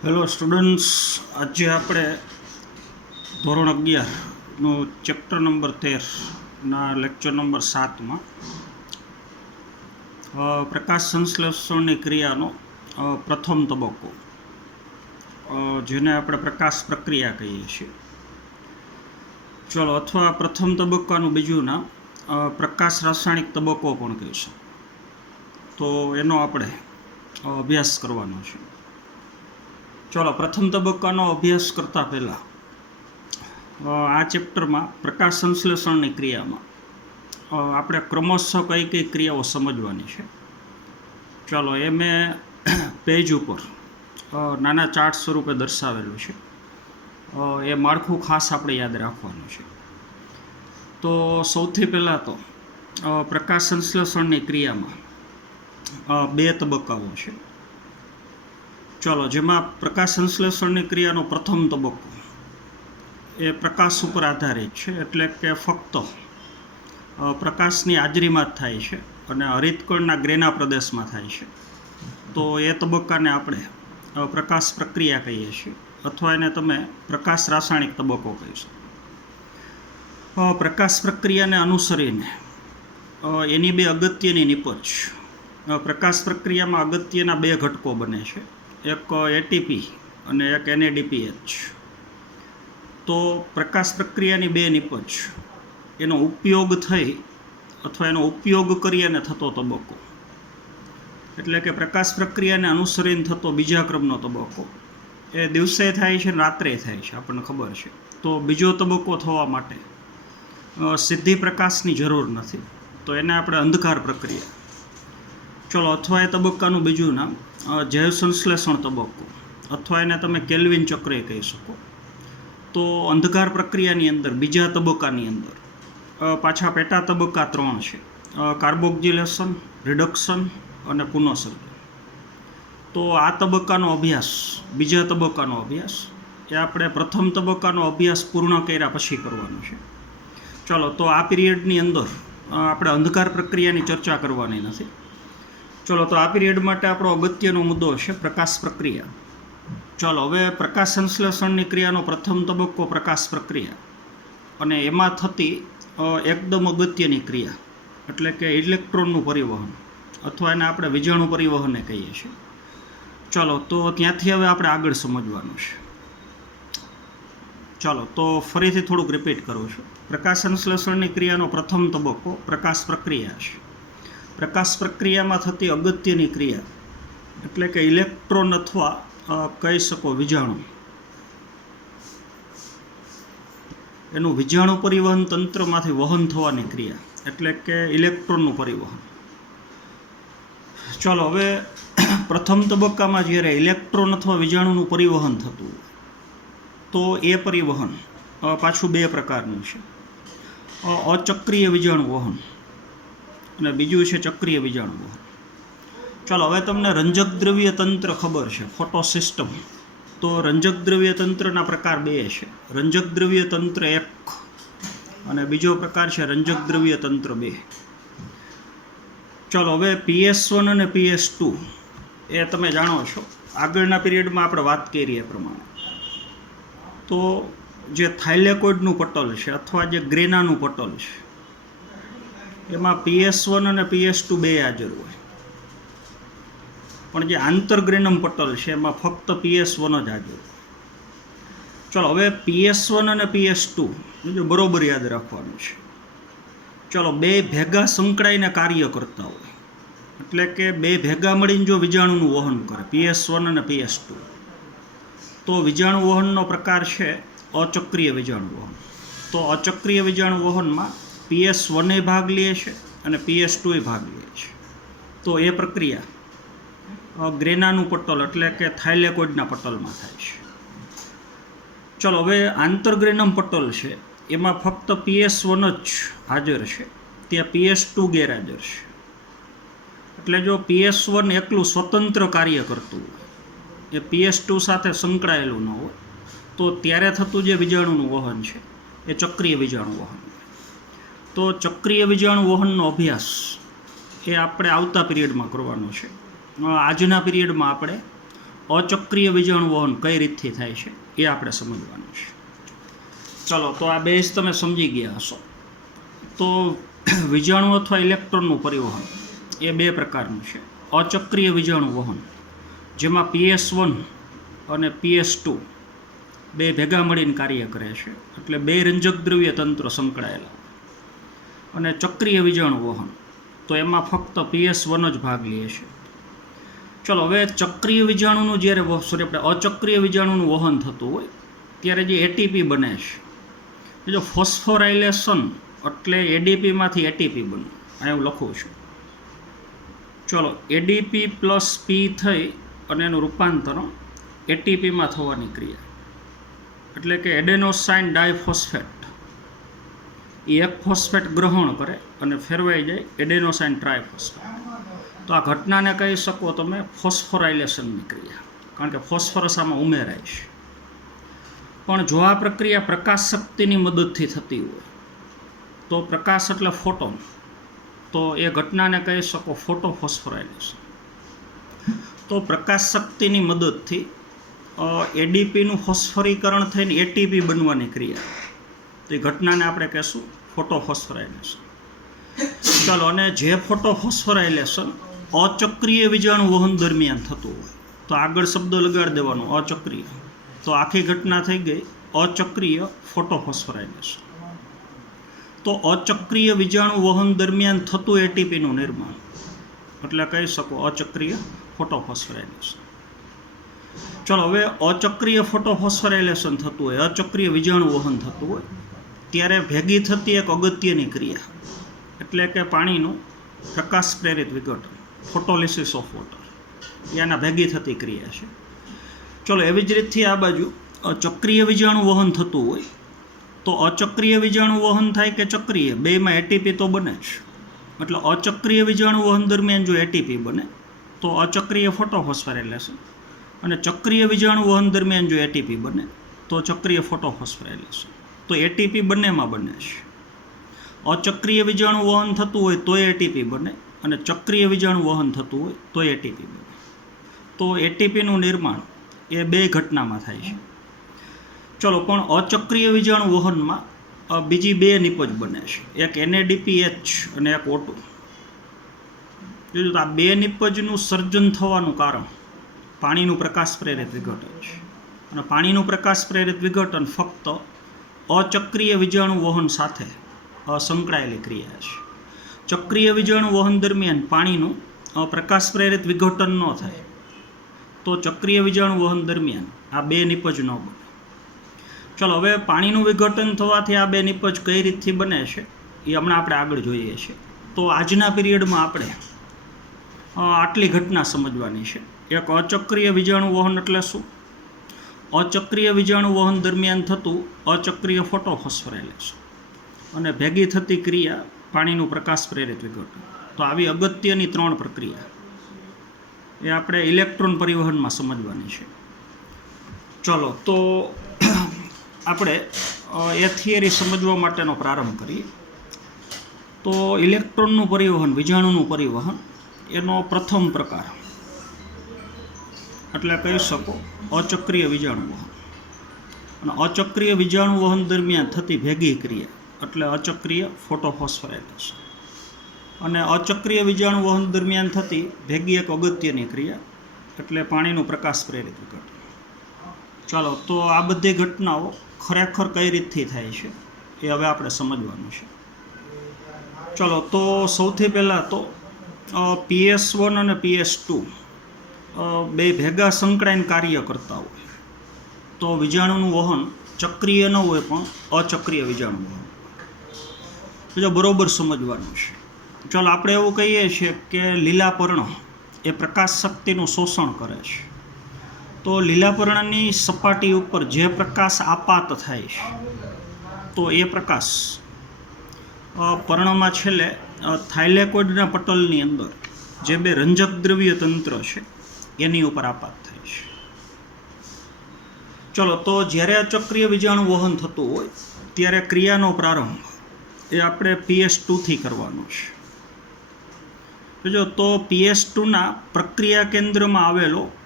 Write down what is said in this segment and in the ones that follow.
Hello students, આજે આપણે ધોરણ 11નું ચેપ્ટર નંબર 13ના લેક્ચર નંબર 7માં પ્રકાશ સંશ્લેષણની ક્રિયાનો પ્રથમ તબક્કો, જેને આપણે પ્રકાશ પ્રક્રિયા કહીએ છીએ, ચલો, અથવા પ્રથમ તબક્કાનું બીજું નામ પ્રકાશ રાસાયણિક તબક્કો પણ કહીશું. તો એનો આપણે અભ્યાસ કરવાનો છે. ચલો, પ્રથમ તબક્કાનો અભ્યાસ કરતાં પહેલાં આ ચેપ્ટરમાં પ્રકાશ સંશ્લેષણની ક્રિયામાં આપણે ક્રમશઃ કઈ કઈ ક્રિયાઓ સમજવાની છે. ચાલો, એ મેં પેજ ઉપર નાના ચાર્ટ સ્વરૂપે દર્શાવેલું છે. એ માળખું ખાસ આપણે યાદ રાખવાનું છે. તો સૌથી પહેલાં તો પ્રકાશ સંશ્લેષણની ક્રિયામાં બે તબક્કાઓ છે. ચાલો, જેમાં પ્રકાશ સંશ્લેષણની ક્રિયાનો પ્રથમ તબક્કો એ પ્રકાશ ઉપર આધારિત છે, એટલે કે ફક્ત પ્રકાશની હાજરીમાં જ થાય છે અને હરિતકણના ગ્રેના પ્રદેશમાં થાય છે. તો એ તબક્કાને આપણે પ્રકાશ પ્રક્રિયા કહીએ છીએ, અથવા એને તમે પ્રકાશ રાસાયણિક તબક્કો કહી શકો. પ્રકાશ પ્રક્રિયાને અનુસરીને એની બે અગત્યની નિપજ. પ્રકાશ પ્રક્રિયામાં અગત્યના બે ઘટકો બને છે, એક એટીપી અને એક NADPH. તો પ્રકાશ પ્રક્રિયાની બે નિપજ, એનો ઉપયોગ થઈ અથવા એનો ઉપયોગ કરી અને થતો તબક્કો, એટલે કે પ્રકાશ પ્રક્રિયાને અનુસરીને થતો બીજા ક્રમનો તબક્કો, એ દિવસે થાય છે ને રાત્રે થાય છે, આપણને ખબર છે. તો બીજો તબક્કો થવા માટે સીધી પ્રકાશની જરૂર નથી, તો એને આપણે અંધકાર પ્રક્રિયા, ચલો, અથવા એ તબક્કાનું બીજું નામ જૈવ સંશ્લેષણ તબક્કો, અથવા એને તમે કેલ્વિન ચક્ર કહી શકો. તો અંધકાર પ્રક્રિયાની અંદર બીજા તબક્કાની અંદર પાછા પેટા તબક્કા 3 છે: કાર્બોક્સિલેશન, રિડક્શન અને પુનઃસર્જન. તો આ તબક્કાનો અભ્યાસ, બીજા તબક્કાનો અભ્યાસ, એ આપણે પ્રથમ તબક્કાનો અભ્યાસ પૂર્ણ કર્યા પછી કરવાનો છે. ચાલો, તો આ પીરિયડની અંદર આપણે અંધકાર પ્રક્રિયાની ચર્ચા કરવાની નથી. ચલો, તો આ પીરિયડ માટે આપણો અગત્યનો મુદ્દો છે પ્રકાશ પ્રક્રિયા. ચાલો, હવે પ્રકાશ સંશ્લેષણની ક્રિયાનો પ્રથમ તબક્કો પ્રકાશ પ્રક્રિયા, અને એમાં થતી એકદમ અગત્યની ક્રિયા, એટલે કે ઇલેક્ટ્રોનનું પરિવહન, અથવા એને આપણે વિજાણુ પરિવહનને કહીએ છીએ. ચાલો, તો ત્યાંથી હવે આપણે આગળ સમજવાનું છે. ચાલો, તો ફરીથી થોડુંક રિપીટ કરું છું. પ્રકાશ સંશ્લેષણની ક્રિયાનો પ્રથમ તબક્કો પ્રકાશ પ્રક્રિયા છે. પ્રકાશ પ્રક્રિયામાં થતી અગત્યની ક્રિયા, એટલે કે ઇલેક્ટ્રોન અથવા કહી શકો વિજાણુ, એનું વિજાણુ પરિવહન તંત્રમાંથી વહન થવાની ક્રિયા, એટલે કે ઇલેક્ટ્રોનનું પરિવહન. ચાલો, હવે પ્રથમ તબક્કામાં જ્યારે ઇલેક્ટ્રોન અથવા વિજાણુનું પરિવહન થતું, તો એ પરિવહન પાછું બે પ્રકારનું છે: અચક્રીય વિજાણુ વહન અને બીજું છે ચક્રીય વિજાણુ વહન. ચાલો, હવે તમને રંજક દ્રવ્ય તંત્ર ખબર છે, ફોટો સિસ્ટમ. તો રંજક દ્રવ્ય તંત્રના પ્રકાર બે છે: રંજક દ્રવ્ય તંત્ર 1 અને બીજો પ્રકાર છે રંજક દ્રવ્ય તંત્ર 2. ચાલો, હવે PS1 અને PS2 એ તમે જાણો છો, આગળના પીરિયડમાં આપણે વાત કરી એ પ્રમાણે. તો જે થાઇલેકોઇડનું પટલ છે અથવા જે ગ્રેનાનું પટલ છે, એમાં PS1 અને PS2 બે હાજર હોય, પણ જે આંતરગ્રેનમ પટલ છે એમાં ફક્ત PS1 જ હાજર હોય. ચલો, હવે PS1 અને PS2 જો બરોબર યાદ રાખવાનું છે. ચલો, બે ભેગા સંકળાઈને કાર્ય કરતા હોય, એટલે કે બે ભેગા મળીને જો વિજાણુનું વહન કરે, PS1 અને PS2, તો વિજાણુ વહનનો પ્રકાર છે અચક્રીય વિજાણુ વહન. તો અચક્રીય વિજાણુ વહનમાં PS1 એ ભાગ લે છે અને PS2 એ ભાગ લે છે. તો એ પ્રક્રિયા ગ્રેનાનું પટલ, એટલે કે થાઇલેકોઇડના પટલમાં થાય છે. ચલો, હવે આંતરગ્રેનમ પટલ છે, એમાં ફક્ત PS1 જ હાજર છે, ત્યાં PS2 ગેરહાજર છે. એટલે જો PS1 એકલું સ્વતંત્ર કાર્ય કરતું હોય, એ PS2 સાથે સંકળાયેલું ન હોય, તો ત્યારે થતું જે વિજાણુનું વહન છે એ ચક્રીય વિજાણુ વહન. તો ચક્રીય વિજાણુ વહનનો અભ્યાસ એ આપણે આવતા પીરિયડમાં કરવાનો છે. આજના પીરિયડમાં આપણે અચક્રીય વીજાણુ વહન કઈ રીતથી થાય છે એ આપણે સમજવાનું છે. ચલો, તો આ બેઝ તમે સમજી ગયા હશો. તો વીજાણુ અથવા ઇલેક્ટ્રોનનું પરિવહન એ બે પ્રકારનું છે. અચક્રીય વીજાણુ વહન, જેમાં PS1 અને PS2 બે ભેગા મળીને કાર્ય કરે છે, એટલે બે રંજક દ્રવ્ય તંત્ર સંકળાયેલા. અને ચક્રીય વીજાણુ વહન, તો એમાં ફક્ત PS1 જ ભાગ લે છે. ચલો, હવે ચક્રીય વીજાણુનું જ્યારે આપણે અચક્રીય વીજાણુનું વહન થતું હોય ત્યારે જે એટીપી બને છે, જો ફોસ્ફોરાઇલેશન એટલે એડીપીમાંથી એટીપી બને. આ હું લખું છું. ચલો, એડીપી પ્લસ પી થઈ અને એનું રૂપાંતરણ એટીપીમાં થવાની ક્રિયા, એટલે કે એડેનોસાઇન ડાયફોસ્ફેટ એ એક ફોસ્ફેટ ગ્રહણ કરે અને ફેરવાઈ જાય એડેનોસાઇન ટ્રાયફોસ્ફેટ. તો આ ઘટનાને કહી શકો તમે ફોસ્ફોરાઇલેશનની ક્રિયા, કારણ કે ફોસ્ફરસ આમાં ઉમેરાય છે. પણ જો આ પ્રક્રિયા પ્રકાશ શક્તિની મદદથી થતી હોય તો પ્રકાશ એટલે ફોટોન, તો એ ઘટનાને કહી શકો ફોટોફોસ્ફોરાઇલેશન. તો પ્રકાશ શક્તિની મદદથી એડીપીનું ફોસ્ફરીકરણ થઈને એટીપી બનવાની ક્રિયા, તો એ ઘટનાને આપણે કહેશું ફોટોફોસ્ફોરાઇલેશન. ચાલો, અને જે ફોટોફોસ્ફોરાઇલેશન અચક્રીય વીજાણુ વહન દરમિયાન થતું હોય તો આગળ શબ્દ લગાડી દેવાનો અચક્રીય, તો આખી ઘટના થઈ ગઈ અચક્રીય ફોટોફોસ્ફોરાઇલેશન. તો અચક્રીય વીજાણુ વહન દરમિયાન થતું એટીપીનું નિર્માણ એટલે કહી શકો અચક્રીય ફોટોફોસ્ફોરાઇલેશન. ચલો, હવે અચક્રીય ફોટોફોસ્ફોરાઇલેશન થતું હોય, અચક્રીય વીજાણુ વહન થતું હોય ત્યારે ભેગી થતી એક અગત્યની ક્રિયા, એટલે કે પાણીનું પ્રકાશ પ્રેરિત વિઘટન, ફોટોલિસિસ ઓફ વોટર, એના ભેગી થતી ક્રિયા છે. ચલો, એવી જ રીતથી આ બાજુ ચક્રીય વીજાણુ વહન થતું હોય તો અચક્રીય વીજાણુ વહન થાય કે ચક્રીય, બેમાં એટીપી તો બને જ. એટલે અચક્રીય વીજાણુ વહન દરમિયાન જો એટીપી બને તો અચક્રીય ફોટોફોસ્ફોરાઇલેશન, અને ચક્રીય વીજાણુ વહન દરમિયાન જો એટીપી બને તો ચક્રીય ફોટોફોસ્ફોરાઇલેશન. તો એટીપી બંનેમાં બને છે. અચક્રીય વીજાણુ વહન થતું હોય તો એટીપી બને, અને ચક્રીય વીજાણુ વહન થતું હોય તો એટીપી બને. તો એટીપીનું નિર્માણ એ બે ઘટનામાં થાય છે. ચલો, પણ અચક્રીય વીજાણુ વહનમાં બીજી બે નિપજ બને છે, એક NADPH અને એક O2. આ બે નિપજનું સર્જન થવાનું કારણ પાણીનું પ્રકાશ પ્રેરિત વિઘટન છે. અને પાણીનું પ્રકાશ પ્રેરિત વિઘટન ફક્ત અચક્રીય વીજાણુ વહન સાથે સંકળાયેલી ક્રિયા છે. ચક્રીય વીજાણુ વહન દરમિયાન પાણીનું પ્રકાશ પ્રેરિત વિઘટન ન થાય તો ચક્રીય વીજાણુ વહન દરમિયાન આ બે નિપજ ન બને. ચલો, હવે પાણીનું વિઘટન થવાથી આ બે નિપજ કઈ રીતથી બને છે એ હમણાં આપણે આગળ જોઈએ છીએ. તો આજના પીરિયડમાં આપણે આટલી ઘટના સમજવાની છે. એક અચક્રીય વીજાણુ વહન એટલે શું? અચક્રીય વીજાણુ વહન દરમિયાન થતું અચક્રીય ફોટોફોસ્ફોરાઇલેશન અને ભેગી થતી ક્રિયા પાણીનું પ્રકાશ પ્રેરિત વિઘટન. તો આવી અગત્યની ત્રણ પ્રક્રિયા એ આપણે ઇલેક્ટ્રોન પરિવહનમાં સમજવાની છે. ચલો, તો આપણે એ થિયરી સમજવા માટેનો પ્રારંભ કરીએ. તો ઇલેક્ટ્રોનનું પરિવહન, વીજાણુનું પરિવહન, એનો પ્રથમ પ્રકાર એટલે કહી શકો અચક્રીય વીજાણુ વહન. અને અચક્રીય વીજાણુ વહન દરમિયાન થતી ભેગી ક્રિયા એટલે અચક્રીય ફોટોફોસ્ફોરાઇલેશન. અને અચક્રીય વીજાણુ વહન દરમિયાન થતી ભેગી એક અગત્યની ક્રિયા એટલે પાણીનું પ્રકાશ પ્રેરિત વિઘટન. ચાલો, તો આ બધી ઘટનાઓ ખરેખર કઈ રીતથી થાય છે એ હવે આપણે સમજવાનું છે. ચલો, તો સૌથી પહેલાં તો PS1 અને PS2 બે ભેગા સંકળાઈને કાર્ય કરતા હોય તો વીજાણુનું વહન ચક્રીય ન હોય પણ અચક્રીય વીજાણુ વહન. જો બરોબર સમજવાનું છે. ચાલો, આપણે એવું કહીએ છીએ કે લીલા પર્ણ એ પ્રકાશ શક્તિનું શોષણ કરે છે. તો લીલા પર્ણની સપાટી ઉપર જે પ્રકાશ આપાત થાય છે તો એ પ્રકાશ પર્ણમાં છેલ્લે થાઇલેકોઇડના પટલની અંદર જે બે રંજક દ્રવ્ય તંત્ર છે એની ઉપર આપાત થાય છે. ચલો, તો જ્યારે અચક્રીય વીજાણુ વહન થતું હોય ત્યારે ક્રિયાનો પ્રારંભ એ આપણે PS2થી કરવાનો છે. જો તો PS2ના પ્રક્રિયા કેન્દ્રમાં આવેલો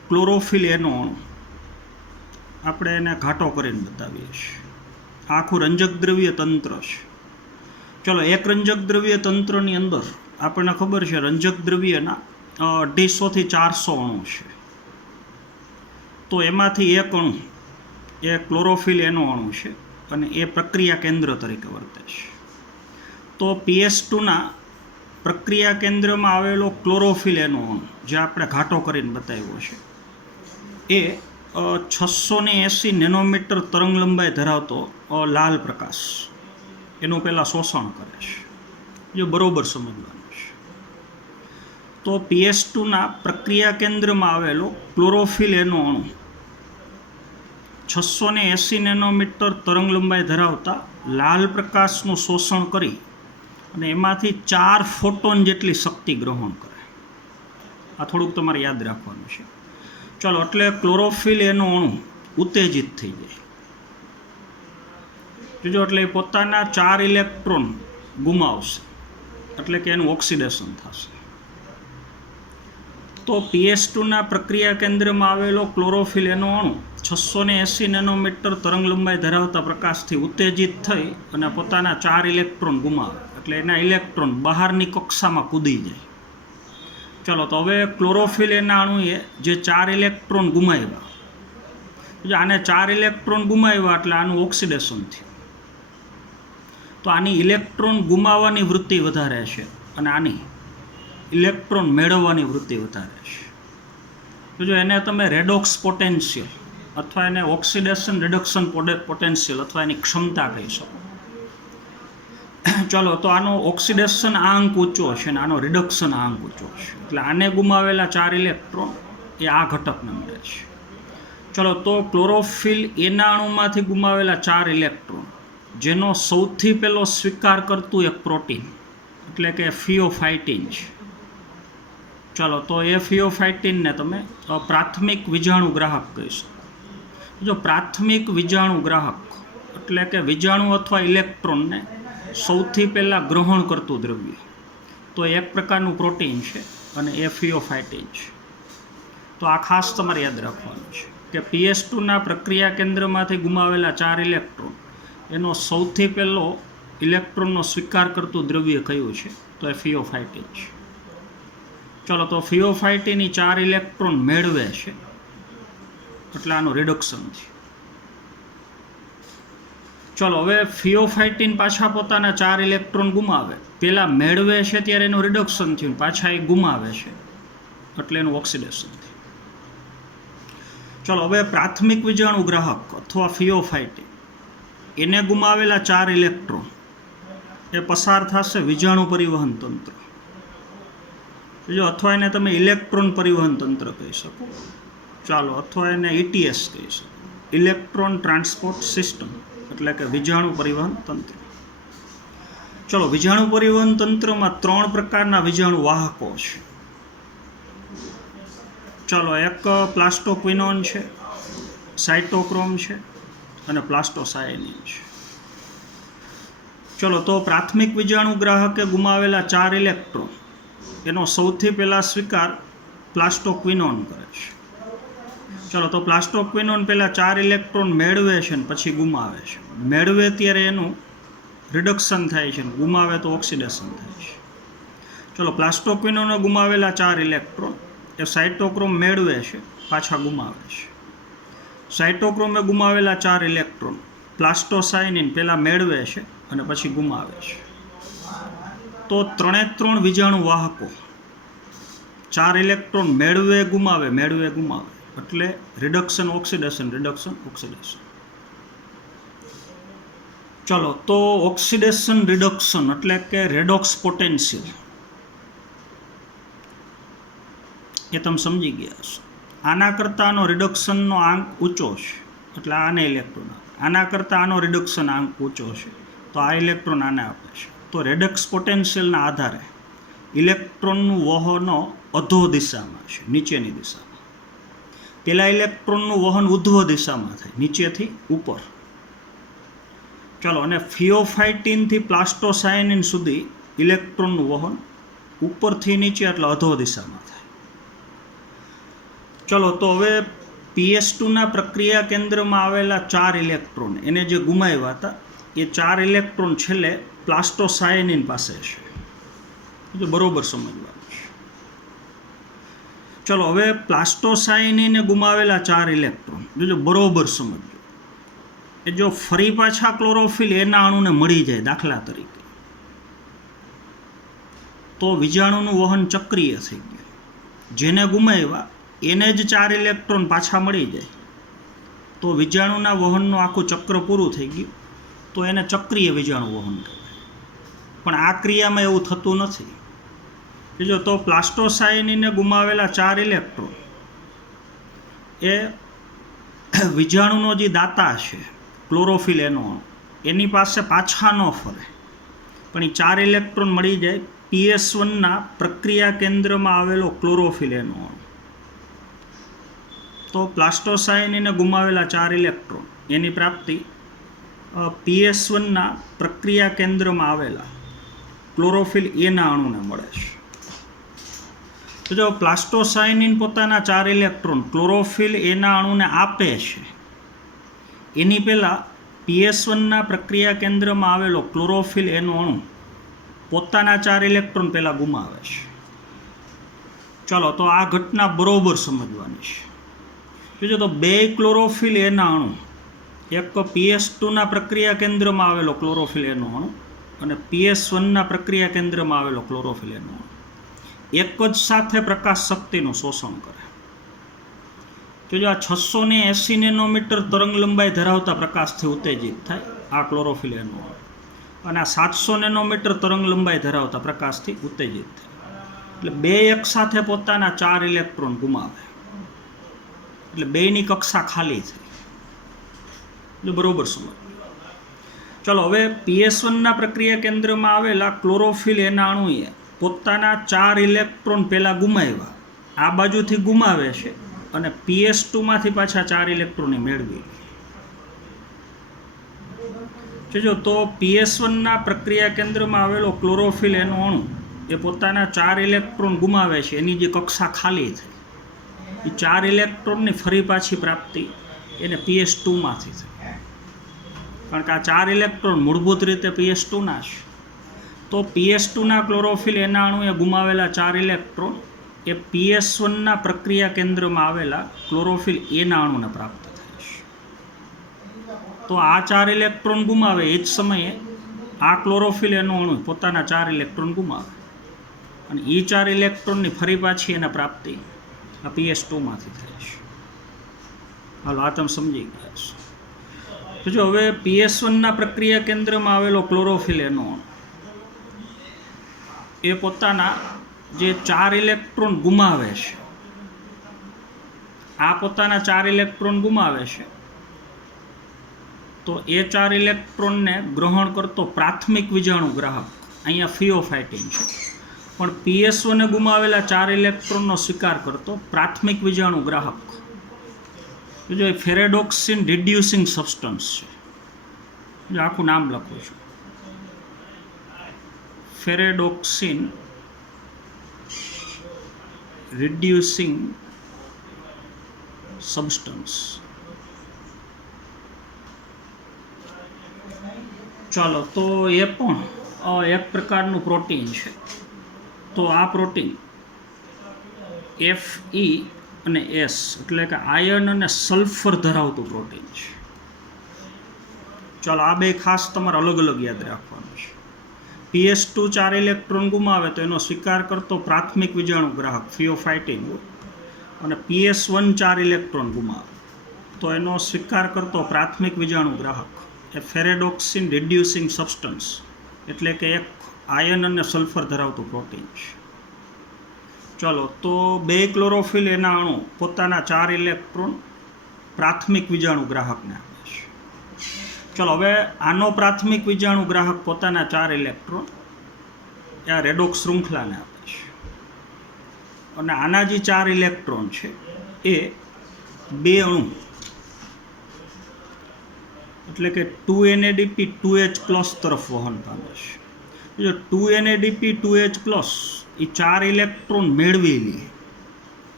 ક્લોરોફિલ એનો અણુ આપણે એને ઘાટો કરીને બતાવીએ છીએ. આખું રંજક દ્રવ્ય તંત્ર છે. ચલો, એક રંજક દ્રવ્ય તંત્રની અંદર આપણને ખબર છે રંજક દ્રવ્યના 250 થી 400 અણુ છે. તો એમાંથી એક અણુ એ ક્લોરોફિલ એનો અણુ છે અને એ પ્રક્રિયા કેન્દ્ર તરીકે વર્તે છે. તો PS2ના પ્રક્રિયા કેન્દ્રમાં આવેલો ક્લોરોફિલ એનો અણુ જે આપણે ઘાટો કરીને બતાવ્યો છે એ 680 નેનોમીટર તરંગ લંબાઈ ધરાવતો લાલ પ્રકાશ એનું પહેલાં શોષણ કરે છે. જે બરોબર સમજવાનું છે. તો PS2ના પ્રક્રિયા કેન્દ્રમાં આવેલો ક્લોરોફિલ એનો અણુ 680 નેનોમીટર તરંગ લંબાઈ ધરાવતા લાલ પ્રકાશનું શોષણ કરી અને એમાંથી 4 ફોટોન જેટલી શક્તિ ગ્રહણ કરે. આ થોડુંક તમારે યાદ રાખવાનું છે. ચાલો, એટલે ક્લોરોફિલ એનો અણુ ઉત્તેજિત થઈ જાય. જોજો, એટલે એ પોતાના 4 ઇલેક્ટ્રોન ગુમાવશે, એટલે કે એનું ઓક્સિડેશન થશે. તો PS2ના પ્રક્રિયા કેન્દ્રમાં આવેલો ક્લોરોફિલ એનો અણુ 680 નેનોમીટર તરંગ લંબાઈ ધરાવતા પ્રકાશથી ઉત્તેજિત થઈ અને પોતાના 4 ઇલેક્ટ્રોન ગુમાવે, એટલે એના ઇલેક્ટ્રોન બહારની કક્ષામાં કૂદી જાય. ચાલો, તો હવે ક્લોરોફિલ એના અણુએ જે 4 ઇલેક્ટ્રોન ગુમાવ્યા, આને 4 ઇલેક્ટ્રોન ગુમાવ્યા એટલે આનું ઓક્સિડેશન થયું. તો આની ઇલેક્ટ્રોન ગુમાવવાની વૃત્તિ વધારે છે અને આની ઇલેક્ટ્રોન મેળવવાની વૃત્તિ વધારે છે. જો એને તમે રેડોક્સ પોટેન્શિયલ અથવા એને ઓક્સિડેશન રિડક્શન પોટેન્શિયલ અથવા એની ક્ષમતા કહી શકો. ચલો, તો આનો ઓક્સિડેશન આંક ઊંચો છે અને આનો રિડક્શન આંક ઊંચો છે, એટલે આને ગુમાવેલા 4 ઇલેક્ટ્રોન એ આ ઘટકને મળે છે. ચલો, તો ક્લોરોફિલ એના અણુમાંથી ગુમાવેલા 4 ઇલેક્ટ્રોન જેનો સૌથી પહેલો સ્વીકાર કરતું એક પ્રોટીન એટલે કે ફિયોફાઇટિન છે. ચાલો, તો એ ફિયોફાઇટિનને તમે પ્રાથમિક વિજાણુ ગ્રાહક કહી શકો. જો પ્રાથમિક વિજાણુ ગ્રાહક એટલે કે વિજાણુ અથવા ઇલેક્ટ્રોનને સૌથી પહેલાં ગ્રહણ કરતું દ્રવ્ય, તો એક પ્રકારનું પ્રોટીન છે અને એ ફિયોફાઇટિન છે. તો આ ખાસ તમારે યાદ રાખવાનું છે કે PS2ના પ્રક્રિયા કેન્દ્રમાંથી ગુમાવેલા 4 ઇલેક્ટ્રોન એનો સૌથી પહેલો ઇલેક્ટ્રોનનો સ્વીકાર કરતું દ્રવ્ય કયું છે, તો એ ફિયોફાઇટિન છે. ચલો, તો ફિયોફાઇટિન 4 ઇલેક્ટ્રોન મેળવે છે એટલે આનું રિડક્શન છે. ચલો, હવે ફિયોફાઇટિન પાછા પોતાના 4 ઇલેક્ટ્રોન ગુમાવે, પહેલાં મેળવે છે ત્યારે એનું રિડક્શન થયું, પાછા એ ગુમાવે છે એટલે એનું ઓક્સિડેશન થયું. ચલો, હવે પ્રાથમિક વિજાણુ ગ્રાહક અથવા ફિયોફાઇટિન એને ગુમાવેલા 4 ઇલેક્ટ્રોન એ પસાર થશે વિજાણુ પરિવહન તંત્ર, જો અથવા એને તમે ઇલેક્ટ્રોન પરિવહન તંત્ર કહી શકો. ચાલો, અથવા એને ETS કહી શકો, ઇલેક્ટ્રોન ટ્રાન્સપોર્ટ સિસ્ટમ, એટલે કે વિજાણુ પરિવહન તંત્ર. ચલો, વિજાણુ પરિવહન તંત્રમાં 3 પ્રકારના વિજાણુ વાહકો છે. ચાલો, એક પ્લાસ્ટોક્વિનોન છે, સાઇટોક્રોમ છે અને પ્લાસ્ટોસાયનિન છે. ચલો, તો પ્રાથમિક વિજાણુ ગ્રાહકે ગુમાવેલા 4 ઇલેક્ટ્રોન એનો સૌથી પહેલાં સ્વીકાર પ્લાસ્ટોક્વિનોન કરે છે. ચલો, તો પ્લાસ્ટોક્વિનોન પહેલાં 4 ઇલેક્ટ્રોન મેળવે છે ને પછી ગુમાવે છે. મેળવે ત્યારે એનું રિડક્શન થાય છે, ગુમાવે તો ઓક્સિડેશન થાય છે. ચલો, પ્લાસ્ટોક્વિનોને ગુમાવેલા 4 ઇલેક્ટ્રોન એ સાઇટોક્રોમ મેળવે છે, પાછા ગુમાવે છે. સાઇટોક્રોમે ગુમાવેલા 4 ઇલેક્ટ્રોન પ્લાસ્ટોસાયનિન પહેલાં મેળવે છે અને પછી ગુમાવે છે. તો 3 વિજાણુ વાહકો 4 ઇલેક્ટ્રોન મેળવે ગુમાવે એટલે રિડક્શન ઓક્સિડેશન રિડક્શન ઓક્સિડેશન. ચલો, તો ઓક્સિડેશન રિડક્શન એટલે કે રેડોક્સ પોટેન્શિયલ એ તમે સમજી ગયા હશો. આના કરતાં આનો રિડક્શનનો આંક ઊંચો છે એટલે આને ઇલેક્ટ્રોન આપે, આના કરતાં આનો રિડક્શન આંક ઊંચો છે તો આ ઇલેક્ટ્રોન આને આપે છે. તો રેડોક્સ પોટેન્શિયલના આધારે ઇલેક્ટ્રોનનું વહનો અધો દિશામાં છે, નીચેની દિશામાં. પહેલાં ઇલેક્ટ્રોનનું વહન ઉધ્વ દિશામાં થાય, નીચેથી ઉપર. ચલો, અને ફિયોફાઇટિનથી પ્લાસ્ટોસાયનિન સુધી ઇલેક્ટ્રોનનું વહન ઉપરથી નીચે એટલે અધો દિશામાં થાય. ચલો તો હવે PS2ના પ્રક્રિયા કેન્દ્રમાં આવેલા 4 ઇલેક્ટ્રોન એને જે ગુમાવ્યા હતા એ 4 ઇલેક્ટ્રોન છેલ્લે પ્લાસ્ટોસાયનિન પાસે છે. જો બરોબર સમજવાનું છે. ચલો હવે પ્લાસ્ટોસાયનિને ગુમાવેલા 4 ઇલેક્ટ્રોન જો બરોબર સમજો. એ જો ફરી પાછા ક્લોરોફિલ એના અણુને મળી જાય દાખલા તરીકે, તો વિજાણુનું વહન ચક્રીય થઈ ગયું. જેને ગુમાવ્યા એને જ 4 ઇલેક્ટ્રોન પાછા મળી જાય તો વિજાણુના વહનનું આખું ચક્ર પૂરું થઈ ગયું, તો એને ચક્રીય વિજાણુ વહન કહેવાય. પણ આ ક્રિયામાં એવું થતું નથી. જો તો પ્લાસ્ટોસાયનિને ગુમાવેલા 4 ઇલેક્ટ્રોન એ વિજાણુનો જે દાતા છે ક્લોરોફિલ એનો એની પાસે પાછા ન ફરે, પણ એ 4 ઇલેક્ટ્રોન મળી જાય PS1ના પ્રક્રિયા કેન્દ્રમાં આવેલો ક્લોરોફિલ એનો. તો પ્લાસ્ટોસાયનિને ગુમાવેલા 4 ઇલેક્ટ્રોન એની પ્રાપ્તિ PS1ના પ્રક્રિયા કેન્દ્રમાં આવેલા ક્લોરોફિલ એના અણુને મળે છે. તો જો પ્લાસ્ટોસાયનિન પોતાના 4 ઇલેક્ટ્રોન ક્લોરોફિલ એના અણુને આપે છે એની પહેલાં PS1ના પ્રક્રિયા કેન્દ્રમાં આવેલો ક્લોરોફિલ એનો અણુ પોતાના 4 ઇલેક્ટ્રોન પહેલાં ગુમાવે છે. ચલો તો આ ઘટના બરોબર સમજવાની છે. જો તો 2 ક્લોરોફિલ એના અણુ, એક PS2ના પ્રક્રિયા કેન્દ્રમાં આવેલો ક્લોરોફિલ એનો અણુ અને PS1ના પ્રક્રિયા કેન્દ્રમાં આવેલો ક્લોરોફિલ એનો અણુ એક જ સાથે પ્રકાશ શક્તિનું શોષણ કરે. તો જો આ 680 નેનોમીટર તરંગ લંબાઈ ધરાવતા પ્રકાશથી ઉત્તેજિત થાય આ ક્લોરોફિલ એનો અણુ, અને આ 700 નેનોમીટર તરંગ લંબાઈ ધરાવતા પ્રકાશથી ઉત્તેજિત થાય. એટલે બે એક સાથે પોતાના 4 ઇલેક્ટ્રોન ગુમાવે, એટલે બેની કક્ષા ખાલી થઈ. એટલે બરોબર સમજ. ચલો હવે PS1ના પ્રક્રિયા કેન્દ્રમાં આવેલા ક્લોરોફિલ એના અણુએ પોતાના 4 ઇલેક્ટ્રોન પહેલાં ગુમાવ્યા, આ બાજુથી ગુમાવે છે અને PS2માંથી પાછા 4 ઇલેક્ટ્રોન મેળવી. જો તો PS1ના પ્રક્રિયા કેન્દ્રમાં આવેલો ક્લોરોફિલ એનો અણુ એ પોતાના 4 ઇલેક્ટ્રોન ગુમાવે છે, એની જે કક્ષા ખાલી થઈ એ 4 ઇલેક્ટ્રોનની ફરી પાછી પ્રાપ્તિ એને PS2માંથી થઈ. કારણ કે આ 4 ઇલેક્ટ્રોન મૂળભૂત રીતે PS2ના છે. તો PS2ના ક્લોરોફિલ એના અણુએ ગુમાવેલા 4 ઇલેક્ટ્રોન એ PS1ના પ્રક્રિયા કેન્દ્રમાં આવેલા ક્લોરોફિલ એના અણુને પ્રાપ્ત થાય છે. તો આ 4 ઇલેક્ટ્રોન ગુમાવે એ જ સમયે આ ક્લોરોફિલ એનો અણુ પોતાના 4 ઇલેક્ટ્રોન ગુમાવે, અને એ 4 ઇલેક્ટ્રોનની ફરી પાછી એના પ્રાપ્તિ આ PS2માંથી થાય છે. હાલો આ તમે સમજી ગયા છો. તો જો હવે PS1ના પ્રક્રિયા કેન્દ્રમાં આવેલો ક્લોરોફિલ એનો એ પોતાના જે 4 ઇલેક્ટ્રોન ગુમાવે છે, આ પોતાના 4 ઇલેક્ટ્રોન ગુમાવે છે, તો એ 4 ઇલેક્ટ્રોનને ગ્રહણ કરતો પ્રાથમિક વિજાણુ ગ્રાહક અહીંયા ફિયોફાઇટિન છે, પણ PS1એ ગુમાવેલા 4 ઇલેક્ટ્રોનનો સ્વીકાર કરતો પ્રાથમિક વિજાણુ ગ્રાહક જો એ ફેરેડોક્સિન રિડ્યુસિંગ સબસ્ટન્સ છે. જો આખું નામ લખું છું, ફેરેડોક્સિન રિડ્યુસિંગ સબસ્ટન્સ. ચાલો તો એ પણ એક પ્રકારનું પ્રોટીન છે. તો આ પ્રોટીન Fe અને S એટલે કે આયર્ન અને સલ્ફર ધરાવતું પ્રોટીન છે. ચાલો આ બે ખાસ તમારે અલગ અલગ યાદ રાખવાનું છે. PS2 4 ઇલેક્ટ્રોન ગુમાવે તો એનો સ્વીકાર કરતો પ્રાથમિક વિજાણુ ગ્રાહક ફિયોફાઇટિન, અને PS1 4 ઇલેક્ટ્રોન ગુમાવે તો એનો સ્વીકાર કરતો પ્રાથમિક વિજાણુ ગ્રાહક એ ફેરેડોક્સિન રિડ્યુસિંગ સબસ્ટન્સ એટલે કે એક આયર્ન અને સલ્ફર ધરાવતું પ્રોટીન છે. ચલો તો 2 ક્લોરોફિલ એના અણુ પોતાના 4 ઇલેક્ટ્રોન પ્રાથમિક વિજાણુ ગ્રાહકને આપે છે. ચલો હવે આનો પ્રાથમિક વિજાણુ ગ્રાહક પોતાના 4 ઇલેક્ટ્રોન આ રેડોક્સ શૃંખલાને આપે છે, અને આના જે 4 ઇલેક્ટ્રોન છે એ 2 અણુ એટલે કે 2NADP 2H+ તરફ વહન પામે છે. જો 2NADP 2H+ એ 4 ઇલેક્ટ્રોન મેળવી લે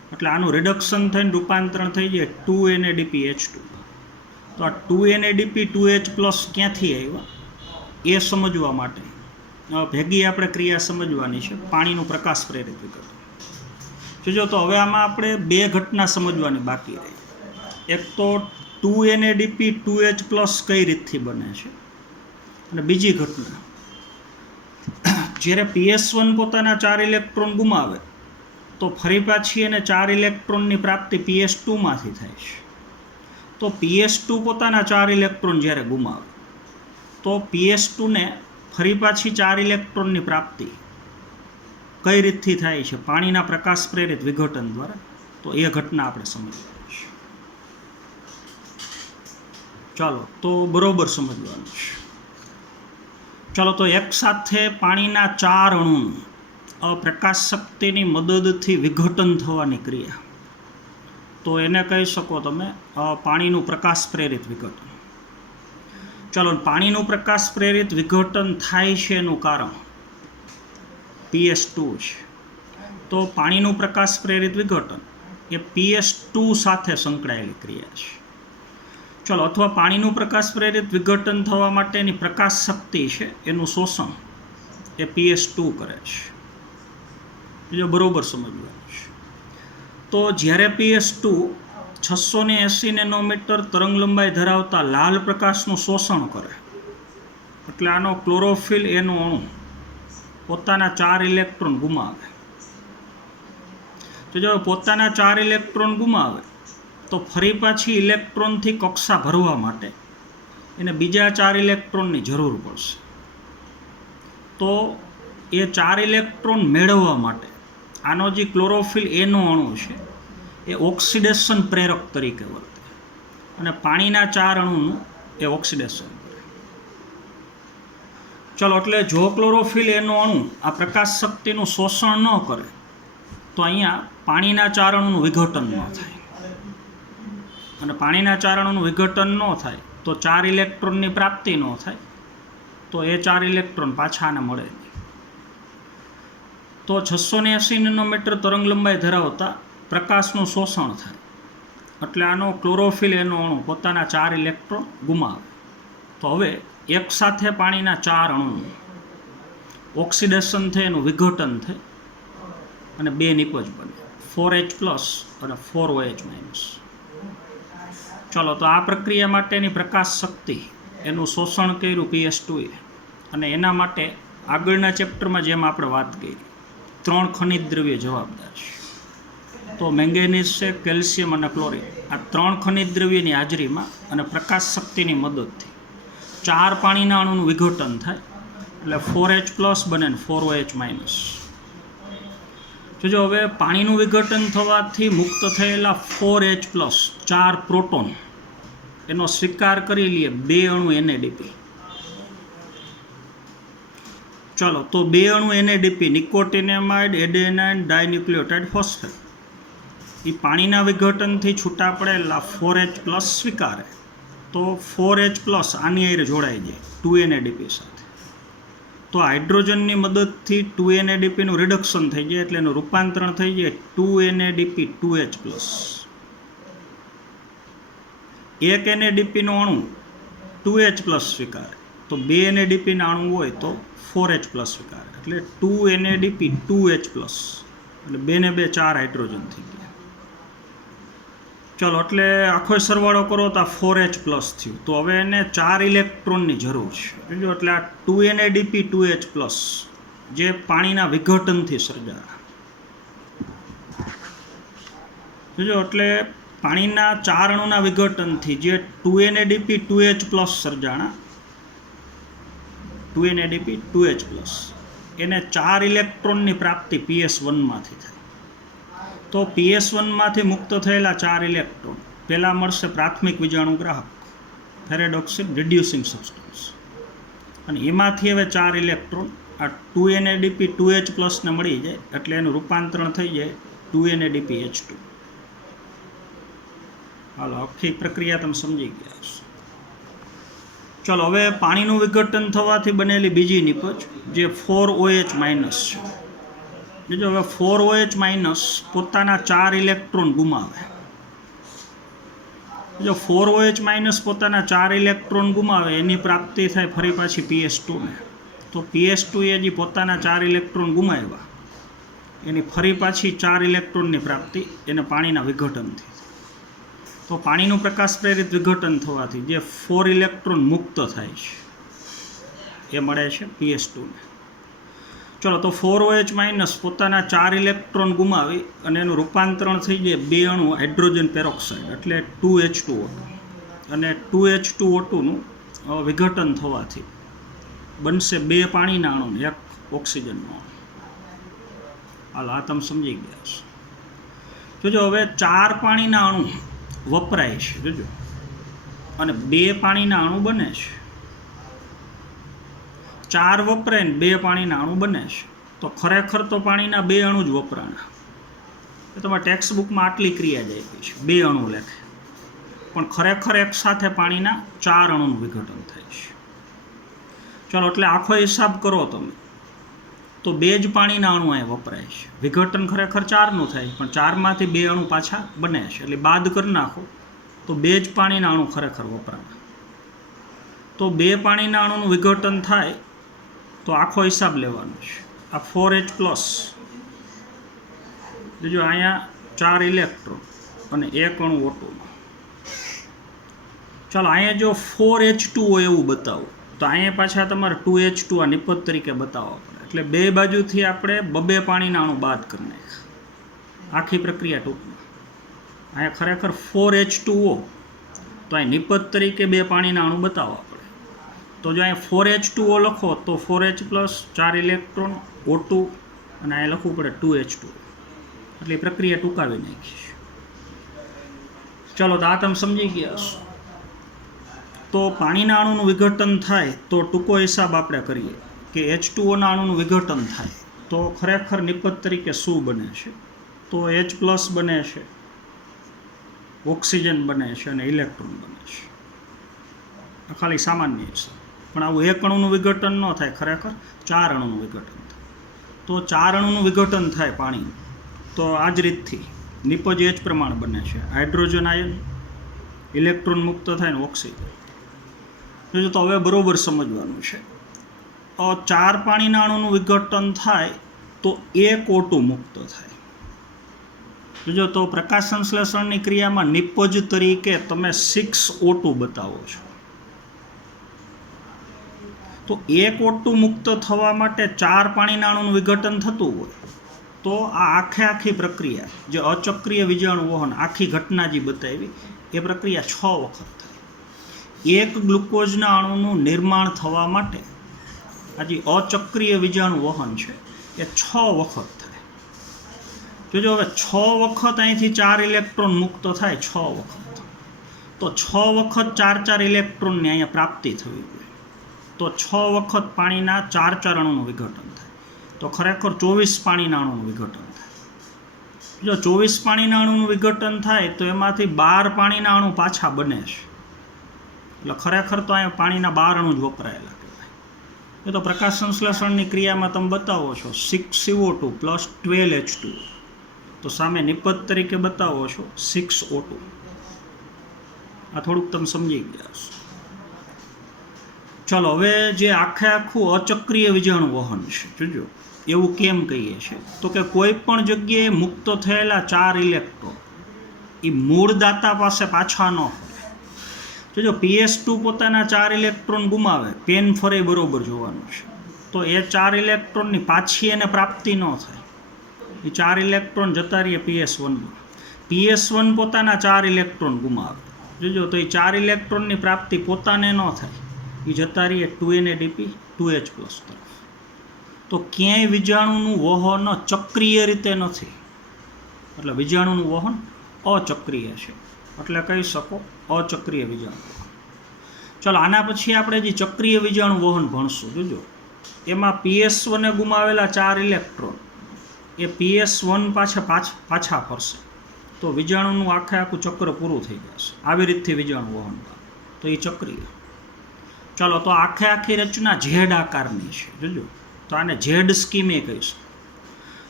એટલે આનું રિડક્શન થઈને રૂપાંતરણ થઈ જાય 2NADPH2. તો આ 2NADP2H+ ક્યાંથી આવ્યા એ સમજવા માટે ભેગી આપણે ક્રિયા સમજવાની છે, પાણીનું પ્રકાશ પ્રેરિત વિઘટન. જો તો હવે આમાં આપણે બે ઘટના સમજવાની બાકી રહી. એક તો 2NADP2H+ કઈ રીતથી બને છે, અને બીજી ઘટના જ્યારે PS1 પોતાના 4 ઇલેક્ટ્રોન ગુમાવે તો ફરી પાછી એને 4 ઇલેક્ટ્રોનની પ્રાપ્તિ PS2માંથી થાય છે. તો PS2 પોતાના 4 ઇલેક્ટ્રોન જ્યારે ગુમાવે તો PS2ને ફરી પાછી 4 ઇલેક્ટ્રોનની પ્રાપ્તિ કઈ રીતથી થાય છે, પાણીના પ્રકાશ પ્રેરિત વિઘટન દ્વારા. તો એ ઘટના આપણે સમજવાની છે. ચાલો તો બરોબર સમજવાનું છે. ચાલો તો એક સાથે પાણીના 4 અણુનું પ્રકાશ શક્તિની મદદથી વિઘટન થવાની ક્રિયા, તો એને કહી શકો તમે પાણીનું પ્રકાશ પ્રેરિત વિઘટન. ચાલો પાણીનું પ્રકાશ પ્રેરિત વિઘટન થાય છે એનું કારણ PS2 છે. તો પાણીનું પ્રકાશ પ્રેરિત વિઘટન એ PS2 સાથે સંકળાયેલી ક્રિયા છે. ચલો અથવા પાણીનું પ્રકાશ પ્રેરિત વિઘટન થવા માટેની પ્રકાશ શક્તિ છે એનું શોષણ એ PS2 કરે છે. જો બરોબર સમજવાનું છે. તો જ્યારે PS2 680 નેનોમીટર તરંગ લંબાઈ ધરાવતા લાલ પ્રકાશનું શોષણ કરે એટલે આનો ક્લોરોફિલ એનો અણુ પોતાના 4 ઇલેક્ટ્રોન ગુમાવે. તો જો પોતાના 4 ઇલેક્ટ્રોન ગુમાવે તો ફરી પાછી ઇલેક્ટ્રોનથી કક્ષા ભરવા માટે એને બીજા 4 ઇલેક્ટ્રોનની જરૂર પડશે. તો એ 4 ઇલેક્ટ્રોન મેળવવા માટે આનો જે ક્લોરોફિલ એનો અણુ છે એ ઓક્સિડેશન પ્રેરક તરીકે વર્તે અને પાણીના 4 અણુનું એ ઓક્સિડેશન કરે. ચલો એટલે જો ક્લોરોફિલ એનો અણુ આ પ્રકાશ શક્તિનું શોષણ ન કરે તો અહીંયા પાણીના 4 અણુનું વિઘટન ન થાય, અને પાણીના 4 અણુનું વિઘટન ન થાય તો 4 ઇલેક્ટ્રોનની પ્રાપ્તિ ન થાય, તો એ 4 ઇલેક્ટ્રોન પાછા આને મળે નહીં. તો 680 નેનોમીટર તરંગ લંબાઈ ધરાવતા પ્રકાશનું શોષણ થાય એટલે આનો ક્લોરોફિલ એનો અણુ પોતાના 4 ઇલેક્ટ્રોન ગુમાવે. તો હવે એક સાથે પાણીના 4 અણુનું ઓક્સિડેશન થઈ એનું વિઘટન થઈ અને 2 નિપજ બને, 4H+ અને 4OH-. ચલો તો આ પ્રક્રિયા માટેની પ્રકાશ શક્તિ એનું શોષણ કર્યું PS2એ, અને એના માટે આગળના ચેપ્ટરમાં જેમ આપણે વાત કરી 3 ખનિજ દ્રવ્ય જવાબદાર છે. તો મેંગેનીઝ છે, કેલ્શિયમ અને ક્લોરિન, આ 3 ખનિજ દ્રવ્યની હાજરીમાં અને પ્રકાશ શક્તિની મદદથી 4 પાણીના અણુનું વિઘટન થાય એટલે 4H+ બને ને 4OH-. જો હવે પાણીનું વિઘટન થવાથી મુક્ત થયેલા 4H+, 4 પ્રોટોન એનો સ્વીકાર કરી લઈએ 2 અણુ NADP. ચલો તો 2 અણુ NADP નિકોટિનેમાઇડ એડેનાઇન ડાયન્યુક્લિયોટાઇડ ફોસ્ફેટ એ પાણીના વિઘટનથી છૂટા પડેલા 4H+ સ્વીકારે તો 4H+ આની હારે જોડાઈ જાય 2NADP સાથે. તો હાઇડ્રોજનની મદદથી 2NADPનું રિડક્શન થઈ જાય એટલે એનું રૂપાંતરણ થઈ જાય 2NADP2H+. એક NADPનો અણુ 2H+ સ્વીકારે તો 2 NADPના અણુ હોય તો 4H+ સ્વીકારે એટલે 2NADP2H+, એટલે 2 ને 2 4 હાઇડ્રોજન થઈ ગયા. ચલો એટલે આખો સરવાળો કરો તો આ 4H+ થયું. તો હવે એને 4 ઇલેક્ટ્રોનની જરૂર છે. જો એટલે આ 2NADP2H+ જે પાણીના વિઘટનથી સર્જાયા. જો એટલે પાણીના 4 અણુના વિઘટનથી જે 2NADP2H+ સર્જાણા 2NADP2H+, એને 4 ઇલેક્ટ્રોનની પ્રાપ્તિ PS1માંથી થાય. તો PS1માંથી મુક્ત થયેલા 4 ઇલેક્ટ્રોન પહેલાં મળશે પ્રાથમિક વિજાણુગ્રાહક ફેરેડોક્સિન રિડ્યુસિંગ સબસ્ટન્સ, અને એમાંથી હવે 4 ઇલેક્ટ્રોન આ 2NADP2H+ ને મળી જાય એટલે એનું રૂપાંતરણ થઈ જાય 2NADPH2. હાલો આખી પ્રક્રિયા તમે સમજી ગયા છો. ચલો હવે પાણીનું વિઘટન થવાથી બનેલી બીજી નિપજ જે 4OH- છે. જો હવે 4OH માઇનસ પોતાના 4 ઇલેક્ટ્રોન ગુમાવે. જો 4OH માઇનસ પોતાના 4 ઇલેક્ટ્રોન ગુમાવે એની પ્રાપ્તિ થાય ફરી પાછી PS2 ને. તો PS2 એ જે પોતાના 4 ઇલેક્ટ્રોન ગુમાવ્યા એની ફરી પાછી 4 ઇલેક્ટ્રોનની પ્રાપ્તિ એને પાણીના વિઘટનથી. તો પાણીનું પ્રકાશ પ્રેરિત વિઘટન થવાથી જે 4 ઇલેક્ટ્રોન મુક્ત થાય છે એ મળે છે PS2 ને. ચલો, તો 4OH માઇનસ પોતાના 4 ઇલેક્ટ્રોન ગુમાવી અને એનું રૂપાંતરણ થઈ જાય 2 અણુ હાઇડ્રોજન પેરોક્સાઇડ એટલે 2H2O2 અને 2H2O2નું વિઘટન થવાથી બનશે 2 પાણીના અણુ ને 1 ઓક્સિજનનો અણુ. હાલ આ તમે સમજી ગયા છો. જોજો હવે 4 પાણીના અણુ વપરાય છે જોજો અને 2 પાણીના અણુ બને છે. 4 વપરાય ને 2 પાણીના અણુ બને છે. તો ખરેખર તો પાણીના 2 અણુ જ વપરાણા. એ તમારા ટેક્સ્ટ બુકમાં આટલી ક્રિયા જ આપી છે 2 અણુ લખે, પણ ખરેખર એક સાથે પાણીના 4 અણુનું વિઘટન થાય છે. ચલો, એટલે આખો હિસાબ કરો તમે તો 2 જ પાણીના અણુ અહીં વપરાય છે. વિઘટન ખરેખર 4નું થાય પણ 4માંથી 2 અણુ પાછા બને છે એટલે બાદ કરી નાખો તો 2 જ પાણીના અણુ ખરેખર વપરાણા. તો 2 પાણીના અણુનું વિઘટન થાય તો આખો હિસાબ લેવાનો છે. આ 4H પ્લસ જો અહીંયા 4 ઇલેક્ટ્રોન અને 1 અણુ O2. ચાલો, અહીંયા જો 4H2O એવું બતાવું તો અહીંયા પાછા તમારે 2H2 આ નિપજ તરીકે બતાવવા પડે. એટલે 2 બાજુથી આપણે 2 પાણીના અણુ બાદ કરી નાખ્યા. આખી પ્રક્રિયા ટૂંકમાં અહીંયા ખરેખર 4H2O તો અહીં નિપજ તરીકે 2 પાણીના અણુ બતાવવા પડે. તો જો અહીંયા 4H2O લખો તો 4H પ્લસ 4 ઇલેક્ટ્રોન O2 અને અહીંયા લખવું પડે 2H2O. એટલે એ પ્રક્રિયા ટૂંકાવી નાખી. ચલો, તો આ તમે સમજી ગયા છો. તો પાણીના અણુનું વિઘટન થાય તો ટૂંકો હિસાબ આપણે કરીએ કે H2Oના અણુનું વિઘટન થાય તો ખરેખર નિપજ તરીકે શું બને છે? તો H પ્લસ બને છે, ઓક્સિજન બને છે અને ઇલેક્ટ્રોન બને છે. આ ખાલી સામાન્ય હિસાબ. પણ આવું 1 અણુનું વિઘટન ન થાય, ખરેખર 4 અણુનું વિઘટન થાય. તો 4 અણુનું વિઘટન થાય પાણી તો આ જ રીતથી નિપજ H પ્રમાણે બને છે. હાઇડ્રોજન આયન, ઇલેક્ટ્રોન મુક્ત થાય ને ઓક્સિજન. જો તો હવે બરોબર સમજવાનું છે. 4 પાણીના અણુનું વિઘટન થાય તો 1 O2 મુક્ત થાય. જો તો પ્રકાશ સંશ્લેષણની ક્રિયામાં નિપજ તરીકે તમે 6O2 બતાવો છો. તો 1 O2 મુક્ત થવા માટે 4 પાણીના અણુનું વિઘટન થતું હોય તો આ આખી પ્રક્રિયા જે અચક્રીય વીજાણુ વહન આખી ઘટના જે બતાવી એ પ્રક્રિયા 6 વખત થાય. 1 ગ્લુકોઝના અણુનું નિર્માણ થવા માટે આ જે અચક્રીય વીજાણુ વહન છે એ 6 વખત થાય. જોજો હવે 6 વખત અહીંથી 4 ઇલેક્ટ્રોન મુક્ત થાય 6 વખત. તો 6 વખત 4 ઇલેક્ટ્રોનની અહીંયા પ્રાપ્તિ થવી જોઈએ. તો 6 વખત પાણીના 4 અણુનું વિઘટન થાય તો ખરેખર 24 પાણીના અણુનું વિઘટન થાય. જો 24 પાણીના અણુનું વિઘટન થાય તો એમાંથી 12 પાણીના અણુ પાછા બને છે. એટલે ખરેખર તો અહીંયા પાણીના 12 અણુ જ વપરાયેલા કહેવાય. એ તો પ્રકાશ સંશ્લેષણની ક્રિયામાં તમે બતાવો છો 6CO2 પ્લસ 12H2 તો સામે નિપજ તરીકે બતાવો છો 6O2. આ થોડુંક તમે સમજી ગયા છો. ચલો, હવે જે આખું અચક્રીય વીજાણુ વહન છે જોજો એવું કેમ કહીએ છીએ તો કે કોઈ પણ જગ્યાએ મુક્ત થયેલા 4 ઇલેક્ટ્રોન એ મૂળ દાતા પાસે પાછા ન ફરે. જોજો PS2 પોતાના 4 ઇલેક્ટ્રોન ગુમાવે, પેન ફરે બરોબર જોવાનું છે. તો એ 4 ઇલેક્ટ્રોનની પાછી એને પ્રાપ્તિ ન થાય. એ 4 ઇલેક્ટ્રોન જતા રહીએ PS1માં. PS1 પોતાના 4 ઇલેક્ટ્રોન ગુમાવે. જોજો તો એ 4 ઇલેક્ટ્રોનની પ્રાપ્તિ પોતાને ન થાય. એ જતા રહીએ 2NADP 2H પ્લસ તરફ. તો ક્યાંય વીજાણુનું વહન ચક્રીય રીતે નથી. એટલે વીજાણુનું વહન અચક્રીય છે. એટલે કહી શકો અચક્રીય વીજાણુ વહન. ચલો, આના પછી આપણે જે ચક્રીય વીજાણુ વહન ભણશું જોજો એમાં PS1એ ગુમાવેલા 4 ઇલેક્ટ્રોન એ PS1 પાછા ફરશે તો વીજાણુનું આખું ચક્ર પૂરું થઈ જશે. આવી રીતથી વીજાણુ વહન તો એ ચક્રીય. ચાલો, તો આખી રચના ઝેડ આકારની છે જોજો. તો આને ઝેડ સ્કીમે કહીશું.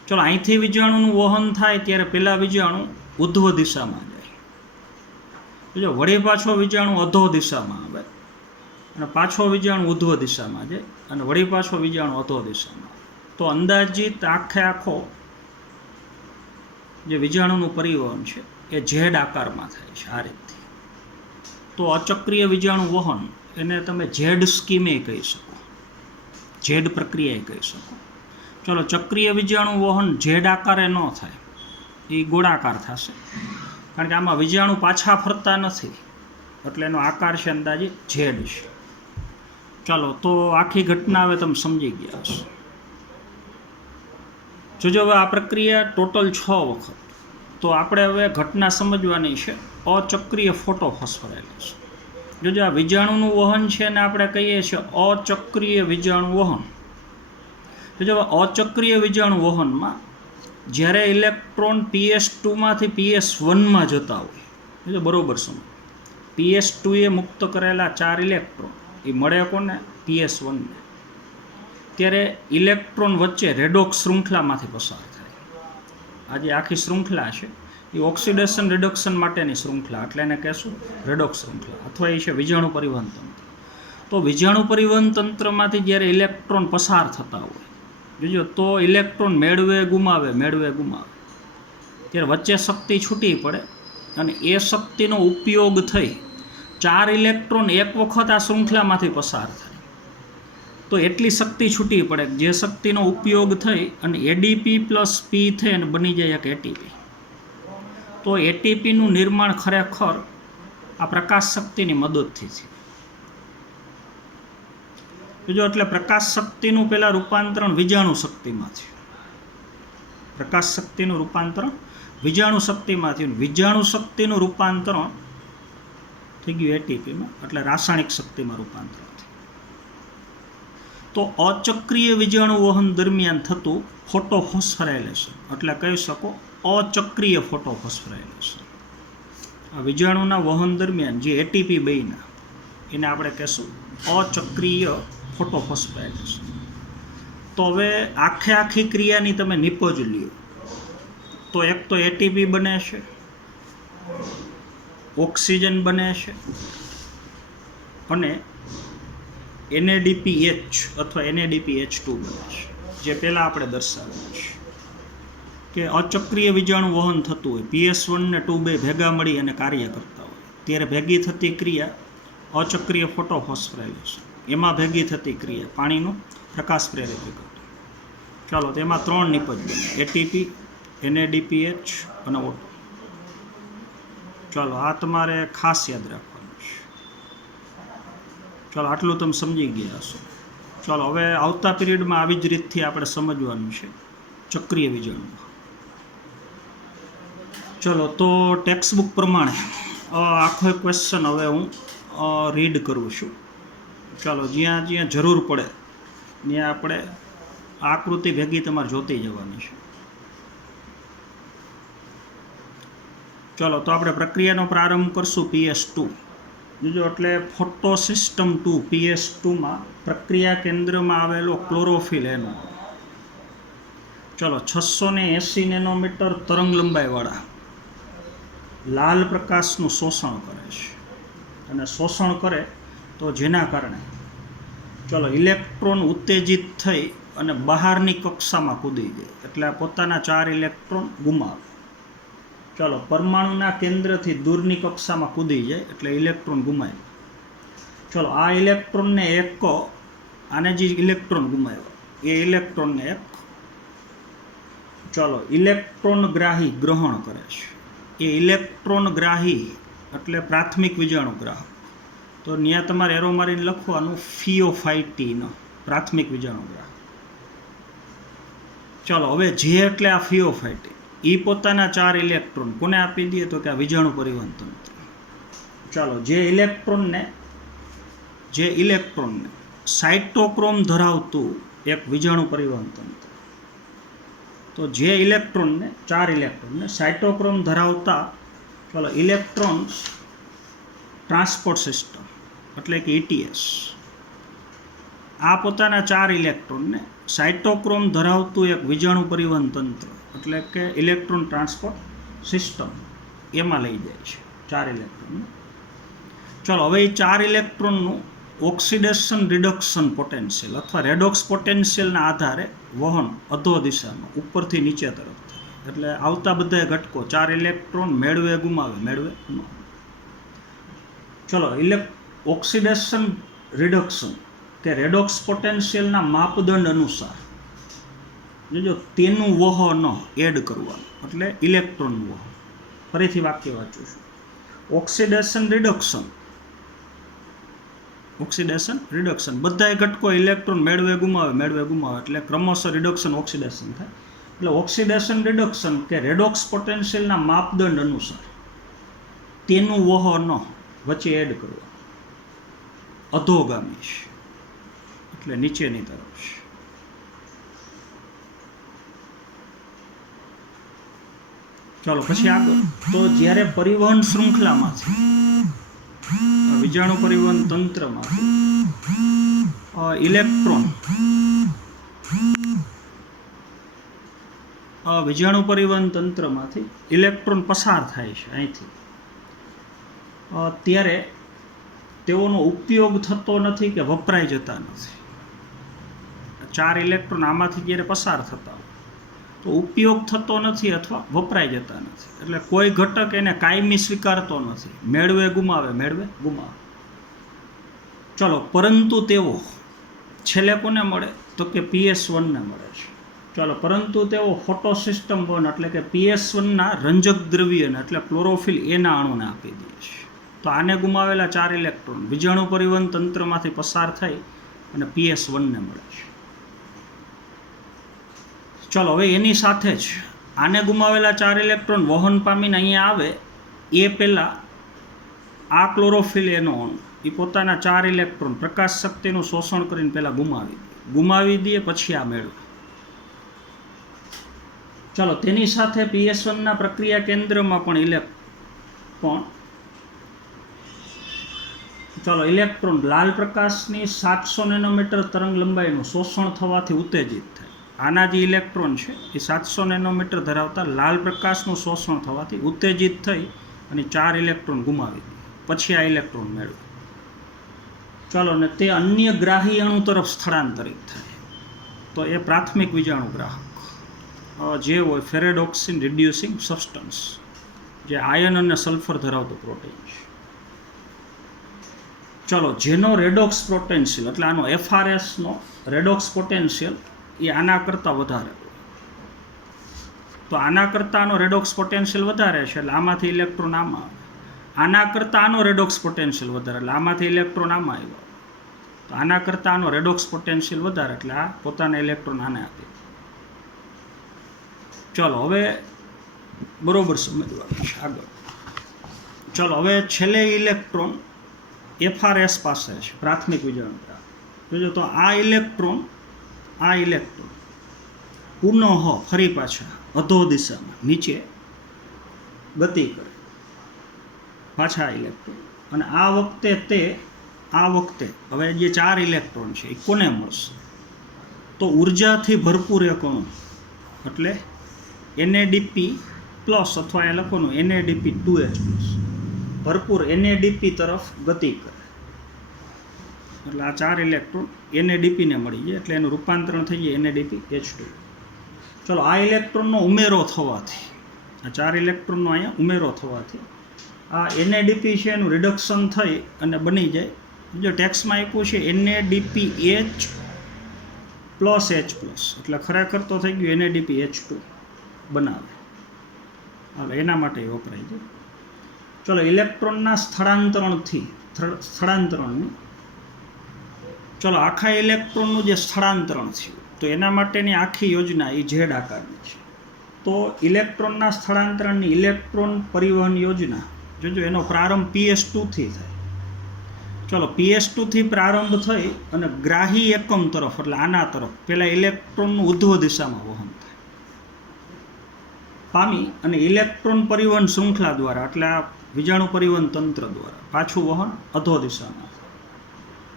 ચલો અહીંથી વીજાણુનું વહન થાય ત્યારે પહેલાં વીજાણુ ઉધ્વ દિશામાં જાય, જો વળી પાછો વીજાણુ અધો દિશામાં આવે અને પાછો વીજાણુ ઉધ્વ દિશામાં જાય અને વળી પાછો વીજાણુ અધો દિશામાં. તો અંદાજિત આખો જે વીજાણુનું પરિવહન છે એ ઝેડ આકારમાં થાય છે આ રીતથી. તો અચક્રીય વીજાણુ વહન એને તમે ઝેડ સ્કીમે કહી શકો, ઝેડ પ્રક્રિયા કહી શકો. ચલો ચક્રીય વીજાણુ વહન ઝેડ આકારે ન થાય, એ ગોળાકાર થશે, કારણ કે આમાં વીજાણુ પાછા ફરતા નથી એટલે એનો આકાર છે અંદાજે ઝેડ છે. ચાલો તો આખી ઘટના હવે તમે સમજી ગયા હશો. જોજો હવે આ પ્રક્રિયા ટોટલ 6 વખત. તો આપણે હવે ઘટના સમજવાની છે અચક્રીય ફોટોફોસ્ફોરાયલેશન. જોજો આ વીજાણુનું વહન છે ને આપણે કહીએ છીએ અચક્રીય વીજાણુ વહન. જોજો અચક્રીય વીજાણુ વહનમાં જ્યારે ઇલેક્ટ્રોન PS2માંથી PS1માં જતા હોય, જો બરોબર સમજો, PS2એ મુક્ત કરેલા 4 ઇલેક્ટ્રોન એ મળે કોને? PS1ને. ત્યારે ઇલેક્ટ્રોન વચ્ચે રેડોક્સ શૃંખલામાંથી પસાર થાય. આ જે આખી શૃંખલા છે એ ઓક્સિડેશન રિડક્શન માટેની શૃંખલા, એટલે એને કહેશું રેડોક્સ શૃંખલા, અથવા એ છે વિજાણુ પરિવહન તંત્ર. તો વિજાણુ પરિવહન તંત્રમાંથી જ્યારે ઇલેક્ટ્રોન પસાર થતા હોય, જોજો તો ઇલેક્ટ્રોન મેળવે ગુમાવે ત્યારે વચ્ચે શક્તિ છૂટી પડે અને એ શક્તિનો ઉપયોગ થઈ 4 ઇલેક્ટ્રોન એક વખત આ શૃંખલામાંથી પસાર થાય. તો એટલી શક્તિ છૂટી પડે જે શક્તિનો ઉપયોગ થઈ અને એડીપી પ્લસ પી થઈને બની જાય એક એટીપી. તો એટીપીનું નિર્માણ ખરેખર આ પ્રકાશ શક્તિની મદદથી છે. જો એટલે પ્રકાશ શક્તિનું પહેલાં રૂપાંતરણ વિજાણુ શક્તિમાં થયું, પ્રકાશ શક્તિનું રૂપાંતરણ વિજાણુ શક્તિમાં થયું, વિજાણુ શક્તિનું રૂપાંતરણ થઈ ગયું એટીપીમાં, એટલે રાસાયણિક શક્તિમાં રૂપાંતરણ થયું. તો અચક્રીય વિજાણુ વહન દરમિયાન થતું ફોટોફોસ્ફોરાયલેશન એટલે કહી શકો અચક્રીય ફોટોફોસ્ફોરાયલેશન. આ વિજાણુના વહન દરમિયાન જે એટીપી બન્યા એને આપણે કહેશું અચક્રીય ફોટોફોસ્ફોરાયલેશન. તો હવે આખી ક્રિયાની તમે નિપજ લ્યો તો એક તો એટીપી બને છે, ઓક્સિજન બને છે અને NADPH અથવા NADPH2 બને છે, જે પહેલાં આપણે દર્શાવેલું છે કે અચક્રીય વિજાણુ વહન થતું હોય, PS1 ને 2 બે ભેગા મળી અને કાર્ય કરતા હોય ત્યારે ભેગી થતી ક્રિયા અચક્રીય ફોટોફોસ્ફોરાયલેશન. એમાં ભેગી થતી ક્રિયા પાણીનું પ્રકાશ પ્રેરિત. ચાલો તેમાં 3 નિપજ બને, એટીપી, NADPH અને O2. ચાલો આ તમારે ખાસ યાદ રાખવાનું છે. ચાલો આટલું તમે સમજી ગયા હશો. ચાલો હવે આવતા પીરિયડમાં આવી જ રીતથી આપણે સમજવાનું છે ચક્રીય વિજાણુ. ચલો તો ટેક્સ્ટ બુક પ્રમાણે આખો ક્વેશ્ચન હવે હું રીડ કરું છું. ચાલો જ્યાં જરૂર પડે ત્યાં આપણે આકૃતિ ભેગી તમારે જોતી જવાની છે. ચાલો તો આપણે પ્રક્રિયાનો પ્રારંભ કરશું PS2. જોજો એટલે ફોટો સિસ્ટમ 2 PS2માં પ્રક્રિયા કેન્દ્રમાં આવેલો ક્લોરોફિલ એનો. ચલો 680 નેનોમીટર તરંગ લંબાઈવાળા લાલ પ્રકાશનું શોષણ કરે છે, અને શોષણ કરે તો જેના કારણે ચલો ઇલેક્ટ્રોન ઉત્તેજિત થઈ અને બહારની કક્ષામાં કૂદી જાય, એટલે પોતાના 4 ઇલેક્ટ્રોન ગુમાવે. ચાલો પરમાણુના કેન્દ્રથી દૂરની કક્ષામાં કૂદી જાય એટલે ઇલેક્ટ્રોન ગુમાય. ચલો આ ઇલેક્ટ્રોનને એક, આને જે ઇલેક્ટ્રોન ગુમાવ્યો એ ઇલેક્ટ્રોનને એક ચલો ઇલેક્ટ્રોનગ્રાહી ગ્રહણ કરે છે. એ ઇલેક્ટ્રોનગ્રાહી એટલે પ્રાથમિક વિજાણુ ગ્રાહક. તો ત્યાં તમારે એરો મારીને લખવાનું ફિયોફાઇટીનો પ્રાથમિક વિજાણુ ગ્રાહક. ચાલો હવે જે એટલે આ ફિયોફાઇટી એ પોતાના 4 ઇલેક્ટ્રોન કોને આપી દે તો કે આ વિજાણુ પરિવહન તંત્ર. ચાલો જે ઇલેક્ટ્રોનને સાઇટોક્રોમ ધરાવતું એક વિજાણુ પરિવહન તંત્ર. તો જે ઇલેક્ટ્રોનને 4 ઇલેક્ટ્રોનને સાઇટોક્રોમ ધરાવતા ચાલો ઇલેક્ટ્રોન્સ ટ્રાન્સપોર્ટ સિસ્ટમ એટલે કે ETS. આ પોતાના 4 ઇલેક્ટ્રોનને સાયટોક્રોમ ધરાવતું એક વીજાણુ પરિવહન તંત્ર એટલે કે ઇલેક્ટ્રોન ટ્રાન્સપોર્ટ સિસ્ટમ એમાં લઈ જાય છે 4 ઇલેક્ટ્રોનને. ચલો હવે એ 4 ઇલેક્ટ્રોનનું ઓક્સિડેશન રિડક્શન પોટેન્શિયલ અથવા રેડોક્સ પોટેન્શિયલના આધારે વહન અધો દિશામાં ઉપરથી નીચે તરફ થાય. એટલે આવતા બધા ઘટકો 4 ઇલેક્ટ્રોન મેળવે ગુમાવે. ચલો ઓક્સિડેશન રિડક્શન કે રેડોક્સ પોટેન્શિયલના માપદંડ અનુસાર જો તેનું વહન એડ કરવાનું એટલે ઇલેક્ટ્રોનનું વહન. ફરીથી વાક્ય વાંચું છું. ઓક્સિડેશન રિડક્શન બધા ઘટકો ઇલેક્ટ્રોન મેળવે ગુમાવે એટલે ક્રમશઃ રિડક્શન ઓક્સિડેશન થાય. એટલે ઓક્સિડેશન રિડક્શન કે રેડોક્સ પોટેન્શિયલના માપદંડ અનુસાર તેનું વહન વચ્ચે એડ કરવાનું અધોગામી છે એટલે નીચેની તરફ છે. ચાલો પછી આગળ. તો જ્યારે પરિવહન શૃંખલામાંથી વીજાણુ પરિવહન તંત્રમાંથી ઇલેક્ટ્રોન વીજાણુ પરિવહન તંત્રમાંથી ઇલેક્ટ્રોન પસાર થાય છે અહીંથી, ત્યારે તેઓનો ઉપયોગ થતો નથી કે વપરાઈ જતા નથી. 4 ઇલેક્ટ્રોન આમાંથી જ્યારે પસાર થતા હોય તો ઉપયોગ થતો નથી અથવા વપરાઈ જતા નથી. એટલે કોઈ ઘટક એને કાયમી સ્વીકારતો નથી. મેળવે ગુમાવે. ચલો પરંતુ તેઓ છેલ્લે કોને મળે તો કે PS1ને મળે છે. ચાલો પરંતુ તેઓ ફોટોસિસ્ટમ 1 એટલે કે PS1ના રંજક દ્રવ્યને એટલે ક્લોરોફિલ એના અણુને આપી દે છે. તો આને ગુમાવેલા 4 ઇલેક્ટ્રોન વીજાણુ પરિવહન તંત્રમાંથી પસાર થઈ અને PS1ને મળે છે. ચલો હવે એની સાથે જ આને ગુમાવેલા 4 ઇલેક્ટ્રોન વહન પામીને અહીંયા આવે એ પહેલાં આ ક્લોરોફિલ એનો અણુ એ પોતાના 4 ઇલેક્ટ્રોન પ્રકાશ શક્તિનું શોષણ કરીને પહેલાં ગુમાવી દે પછી આ મેળવે. ચલો તેની સાથે PS1ના પ્રક્રિયા કેન્દ્રમાં પણ ઇલેક્ટ્રોન લાલ પ્રકાશની 700 નેનોમીટર તરંગ લંબાઈનું શોષણ થવાથી ઉત્તેજિત થાય. આના જે ઇલેક્ટ્રોન છે એ 700 નેનોમીટર ધરાવતા લાલ પ્રકાશનું શોષણ થવાથી ઉત્તેજિત થઈ અને 4 ઇલેક્ટ્રોન ગુમાવી દે પછી આ ઇલેક્ટ્રોન મેળવે. ચાલો ને તે અન્ય ગ્રાહી અણુ તરફ સ્થળાંતરિત થાય. તો એ પ્રાથમિક વીજાણુ ગ્રાહક જે હોય ફેરેડોક્સિન રિડ્યુસિંગ સબસ્ટન્સ, જે આયન અને સલ્ફર ધરાવતો પ્રોટીન છે. ચલો જેનો રેડોક્સ પોટેન્શિયલ એટલે આનો FRSનો રેડોક્સ પોટેન્શિયલ એ આના કરતાં વધારે. તો આના કરતાં આનો રેડોક્સ પોટેન્શિયલ વધારે છે એટલે આમાંથી ઇલેક્ટ્રોન આમાં આવે. આના કરતાં આનો રેડોક્સ પોટેન્શિયલ વધારે એટલે આમાંથી ઇલેક્ટ્રોન આમાં આવ્યો. તો આના કરતાં આનો રેડોક્સ પોટેન્શિયલ વધારે એટલે આ પોતાના ઇલેક્ટ્રોન આને આપે. ચલો હવે બરોબર સમજવાનું છે આગળ. ચલો હવે છેલ્લે ઇલેક્ટ્રોન FRS પાસે છે પ્રાથમિક વીજાણુ. જોજો તો આ ઇલેક્ટ્રોન પુનઃ ફરી પાછા અધો દિશામાં નીચે ગતિ કરે પાછા ઇલેક્ટ્રોન. અને આ વખતે હવે જે 4 ઇલેક્ટ્રોન છે એ કોને મળશે તો ઉર્જાથી ભરપૂર એક અણુ એટલે NADP પ્લસ અથવા એ લખવાનું NADP2H પ્લસ ભરપૂર NADP તરફ ગતિ કરે. એટલે આ 4 ઇલેક્ટ્રોન NADPને મળી જાય એટલે એનું રૂપાંતરણ થઈ જાય NADPH2. ચલો આ ઇલેક્ટ્રોનનો ઉમેરો થવાથી આ 4 ઇલેક્ટ્રોનનો અહીંયા ઉમેરો થવાથી આ NADP છે એનું રિડક્શન થઈ અને બની જાય. જો ટેક્સમાં આપ્યું છે NADPH પ્લસ H પ્લસ એટલે ખરેખર તો થઈ ગયું NADPH2 બનાવે. હવે એના માટે વપરાય છે. ચલો ઇલેક્ટ્રોનના સ્થળાંતરણની ચલો આખા ઇલેક્ટ્રોનનું જે સ્થળાંતરણ થયું તો એના માટેની આખી યોજના એ ઝેડ આકારની છે. તો ઇલેક્ટ્રોનના સ્થળાંતરણની ઇલેક્ટ્રોન પરિવહન યોજના જોજો એનો પ્રારંભ PS2થી થાય. ચલો PS2થી પ્રારંભ થઈ અને ગ્રાહી એકમ તરફ એટલે આના તરફ પહેલાં ઇલેક્ટ્રોનનું ઉધ્વ દિશામાં વહન થાય પામી અને ઇલેક્ટ્રોન પરિવહન શૃંખલા દ્વારા એટલે આ વીજાણુ પરિવહન તંત્ર દ્વારા પાછું વહન અધો દિશામાં.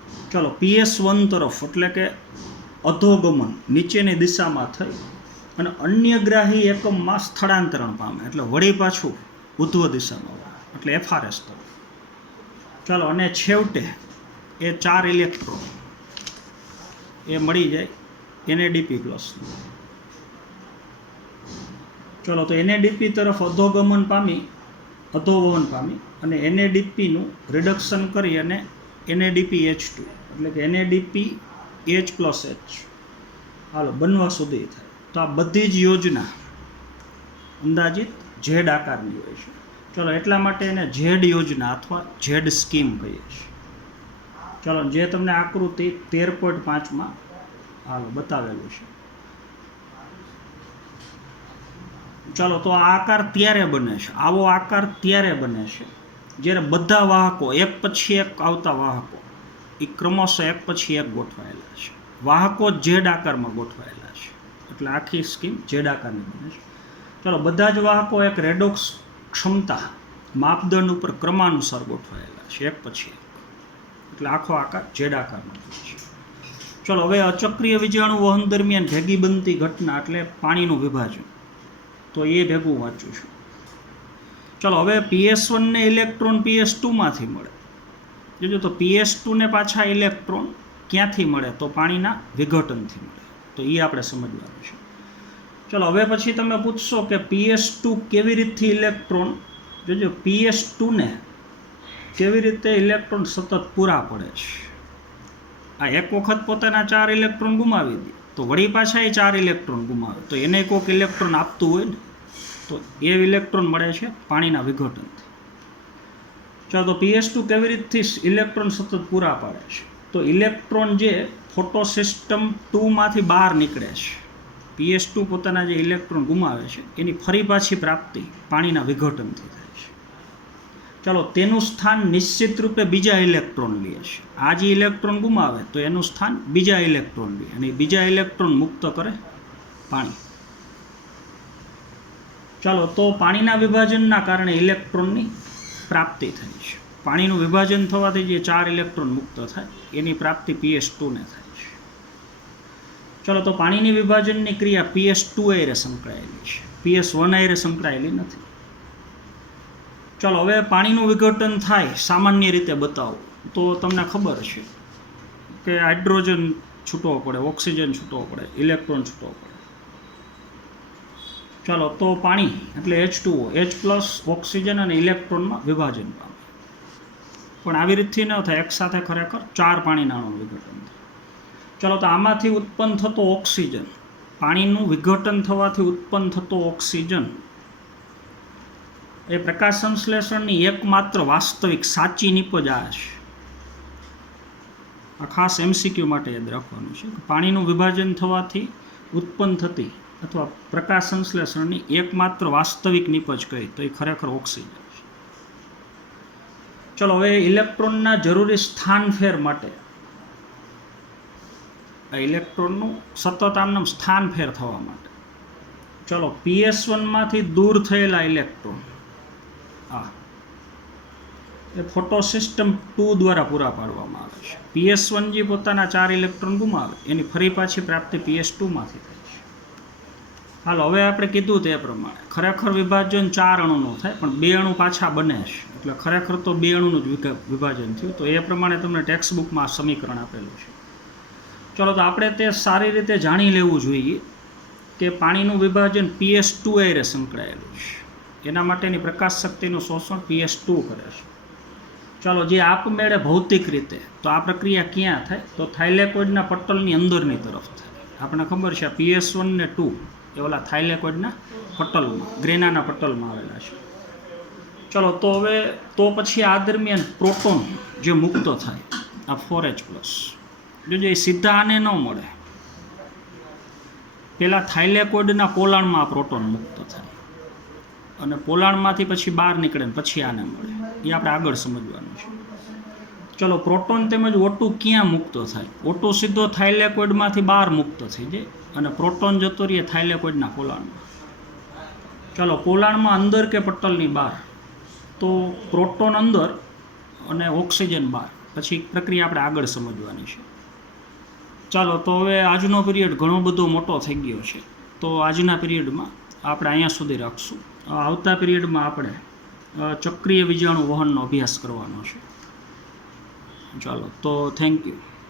ચલો PS1 તરફ એટલે કે અધોગમન નીચેની દિશામાં થઈ અને અન્યગ્રાહી એકમમાં સ્થળાંતરણ પામે એટલે વળી પાછું ઉધ્વ દિશામાં એટલે FRS તરફ. ચાલો અને છેવટે એ 4 ઇલેક્ટ્રોન એ મળી જાય NADP+. ચલો તો NADP તરફ અધોવહન પામી અને NADPનું રિડક્શન કરી અને NADPH2 એટલે કે NADPH+H હાલો બનવા સુધી થાય. તો આ બધી જ યોજના અંદાજિત ઝેડ આકારની હોય છે. ચલો એટલા માટે એને ઝેડ યોજના અથવા ઝેડ સ્કીમ કહીએ છીએ. ચલો જે તમને આકૃતિ 13.5માં હાલો બતાવેલું છે. ચાલો તો આ આકાર ત્યારે બને છે, આવો આકાર ત્યારે બને છે જ્યારે બધા વાહકો એક પછી એક આવતા વાહકો એ ક્રમશઃ એક પછી એક ગોઠવાયેલા છે. વાહકો ઝેડ આકારમાં ગોઠવાયેલા છે એટલે આખી સ્કીમ ઝેડ આકારની બને છે. ચાલો બધા જ વાહકો એક રેડોક્સ ક્ષમતા માપદંડ ઉપર ક્રમાનુસાર ગોઠવાયેલા છે એક પછી એક એટલે આખો આકાર ઝેડ આકારમાં બને છે. ચલો હવે અચક્રીય વીજાણુ વહન દરમિયાન ભેગી બનતી ઘટના એટલે પાણીનું વિભાજન, તો એ ભેગું વાંચું છું. ચલો હવે PS1 ને ઇલેક્ટ્રોન PS2માંથી મળે. જોજો તો PS2 ને પાછા ઇલેક્ટ્રોન ક્યાંથી મળે તો પાણીના વિઘટનથી મળે, તો એ આપણે સમજવાનું છે. ચલો હવે પછી તમે પૂછશો કે PS2 કેવી રીતથી ઇલેક્ટ્રોન, જોજો PS2 ને કેવી રીતે ઇલેક્ટ્રોન સતત પૂરા પડે છે. આ એક વખત પોતાના 4 ઇલેક્ટ્રોન ગુમાવી દે તો વળી પાછા એ 4 ઇલેક્ટ્રોન ગુમાવે તો એને કોઈક ઇલેક્ટ્રોન આપતું હોય ને તો એ ઇલેક્ટ્રોન મળે છે પાણીના વિઘટનથી. ચાલો તો PS2 કેવી રીતથી ઇલેક્ટ્રોન સતત પૂરા પાડે છે તો ઇલેક્ટ્રોન જે ફોટોસિસ્ટમ 2માંથી બહાર નીકળે છે, PS2 પોતાના જે ઇલેક્ટ્રોન ગુમાવે છે એની ફરી પાછી પ્રાપ્તિ પાણીના વિઘટનથી થાય છે. ચાલો તેનું સ્થાન નિશ્ચિત રૂપે બીજા ઇલેક્ટ્રોન લે છે. આ જે ઇલેક્ટ્રોન ગુમાવે તો એનું સ્થાન બીજા ઇલેક્ટ્રોન લે અને બીજા ઇલેક્ટ્રોન મુક્ત કરે પાણી. ચાલો તો પાણીના વિભાજનના કારણે ઇલેક્ટ્રોનની પ્રાપ્તિ થઈ છે. પાણીનું વિભાજન થવાથી જે 4 ઇલેક્ટ્રોન મુક્ત થાય એની પ્રાપ્તિ PS2 ને થાય છે. ચલો તો પાણીની વિભાજનની ક્રિયા PS2 આયરે સંકળાયેલી છે, PS1 આયરે સંકળાયેલી નથી. ચાલો હવે પાણીનું વિઘટન થાય સામાન્ય રીતે બતાવો તો તમને ખબર છે કે હાઇડ્રોજન છૂટવો પડે, ઓક્સિજન છૂટવો પડે, ઇલેક્ટ્રોન છૂટવો પડે. ચાલો તો પાણી એટલે H2O, H+ ઓક્સિજન અને ઇલેક્ટ્રોનમાં વિભાજન પામે. પણ આવી રીતથી ન થાય, એક સાથે ખરેખર 4 પાણીના અણુનું વિઘટન થાય. ચાલો તો આમાંથી ઉત્પન્ન થતો ઓક્સિજન, પાણીનું વિઘટન થવાથી ઉત્પન્ન થતો ઓક્સિજન એ પ્રકાશ સંશ્લેષણની એકમાત્ર વાસ્તવિક સાચી નિપજ આ છે. આ ખાસ MCQ માટે યાદ રાખવાનું છે કે પાણીનું વિભાજન થવાથી ઉત્પન્ન થતી અથવા પ્રકાશ સંશ્લેષણની એકમાત્ર વાસ્તવિક નિપજ કહી તો એ ખરેખર ઓક્સિજન છે. ચલો હવે ઇલેક્ટ્રોનના જરૂરી સ્થાનફેર માટે આ ઇલેક્ટ્રોનનું સતત આમનામ સ્થાનફેર થવા માટે ચલો PS1માંથી દૂર થયેલા ઇલેક્ટ્રોન એ ફોટોસિસ્ટમ 2 દ્વારા પૂરા પાડવામાં આવે છે. PS1 જે પોતાના 4 ઇલેક્ટ્રોન ગુમાવે એની ફરી પાછી પ્રાપ્તિ PS2માંથી થાય છે. હાલો હવે આપણે કીધું તે પ્રમાણે ખરેખર વિભાજન 4 અણુનું થાય પણ 2 અણુ પાછા બને છે એટલે ખરેખર તો 2 અણુનું જ વિભાજન થયું. તો એ પ્રમાણે તમને ટેક્સ્ટ બુકમાં સમીકરણ આપેલું છે. ચલો તો આપણે તે સારી રીતે જાણી લેવું જોઈએ કે પાણીનું વિભાજન PS2 આયરે સંકળાયેલું છે. એના માટેની પ્રકાશ શક્તિનું શોષણ PS2 કરે છે. ચાલો જે આપમેળે ભૌતિક રીતે તો આ પ્રક્રિયા ક્યાં થાય તો થાઇલેકોઇડના પટલની અંદરની તરફ થાય. આપણને ખબર છે PS1 ને 2 એ ઓલા થાઇલેકોઇડના પટલમાં, ગ્રેનાના પટલમાં આવેલા છે. ચલો તો હવે તો પછી આ દરમિયાન પ્રોટોન જે મુક્ત થાય આ 4H+, જોજો એ સીધા આને ન મળે, પહેલાં થાઇલેકોઇડના પોલાણમાં આ પ્રોટોન મુક્ત થાય અને પોલાણમાંથી પછી બહાર નીકળે ને પછી આને મળે. એ આપણે આગળ સમજવાનું છે. ચલો પ્રોટોન તેમજ O2 ક્યાં મુક્ત થાય? O2 સીધો થાઇલેકોઇડમાંથી બહાર મુક્ત થઈ જાય અને પ્રોટોન જતો રહીએ થાઇલેકોઇડના પોલાણમાં. ચલો પોલાણમાં અંદર કે પટલની બહાર તો પ્રોટોન અંદર અને ઓક્સિજન બહાર. પછી પ્રક્રિયા આપણે આગળ સમજવાની છે. ચાલો તો હવે આજનો પીરિયડ ઘણો બધો મોટો થઈ ગયો છે, તો આજના પીરિયડમાં આપણે અહીંયા સુધી રાખશું. આવતા પીરિયડમાં આપણે ચક્રીય વીજાણુ વહનનો અભ્યાસ કરવાનો છે. ચાલો તો થેન્ક યુ.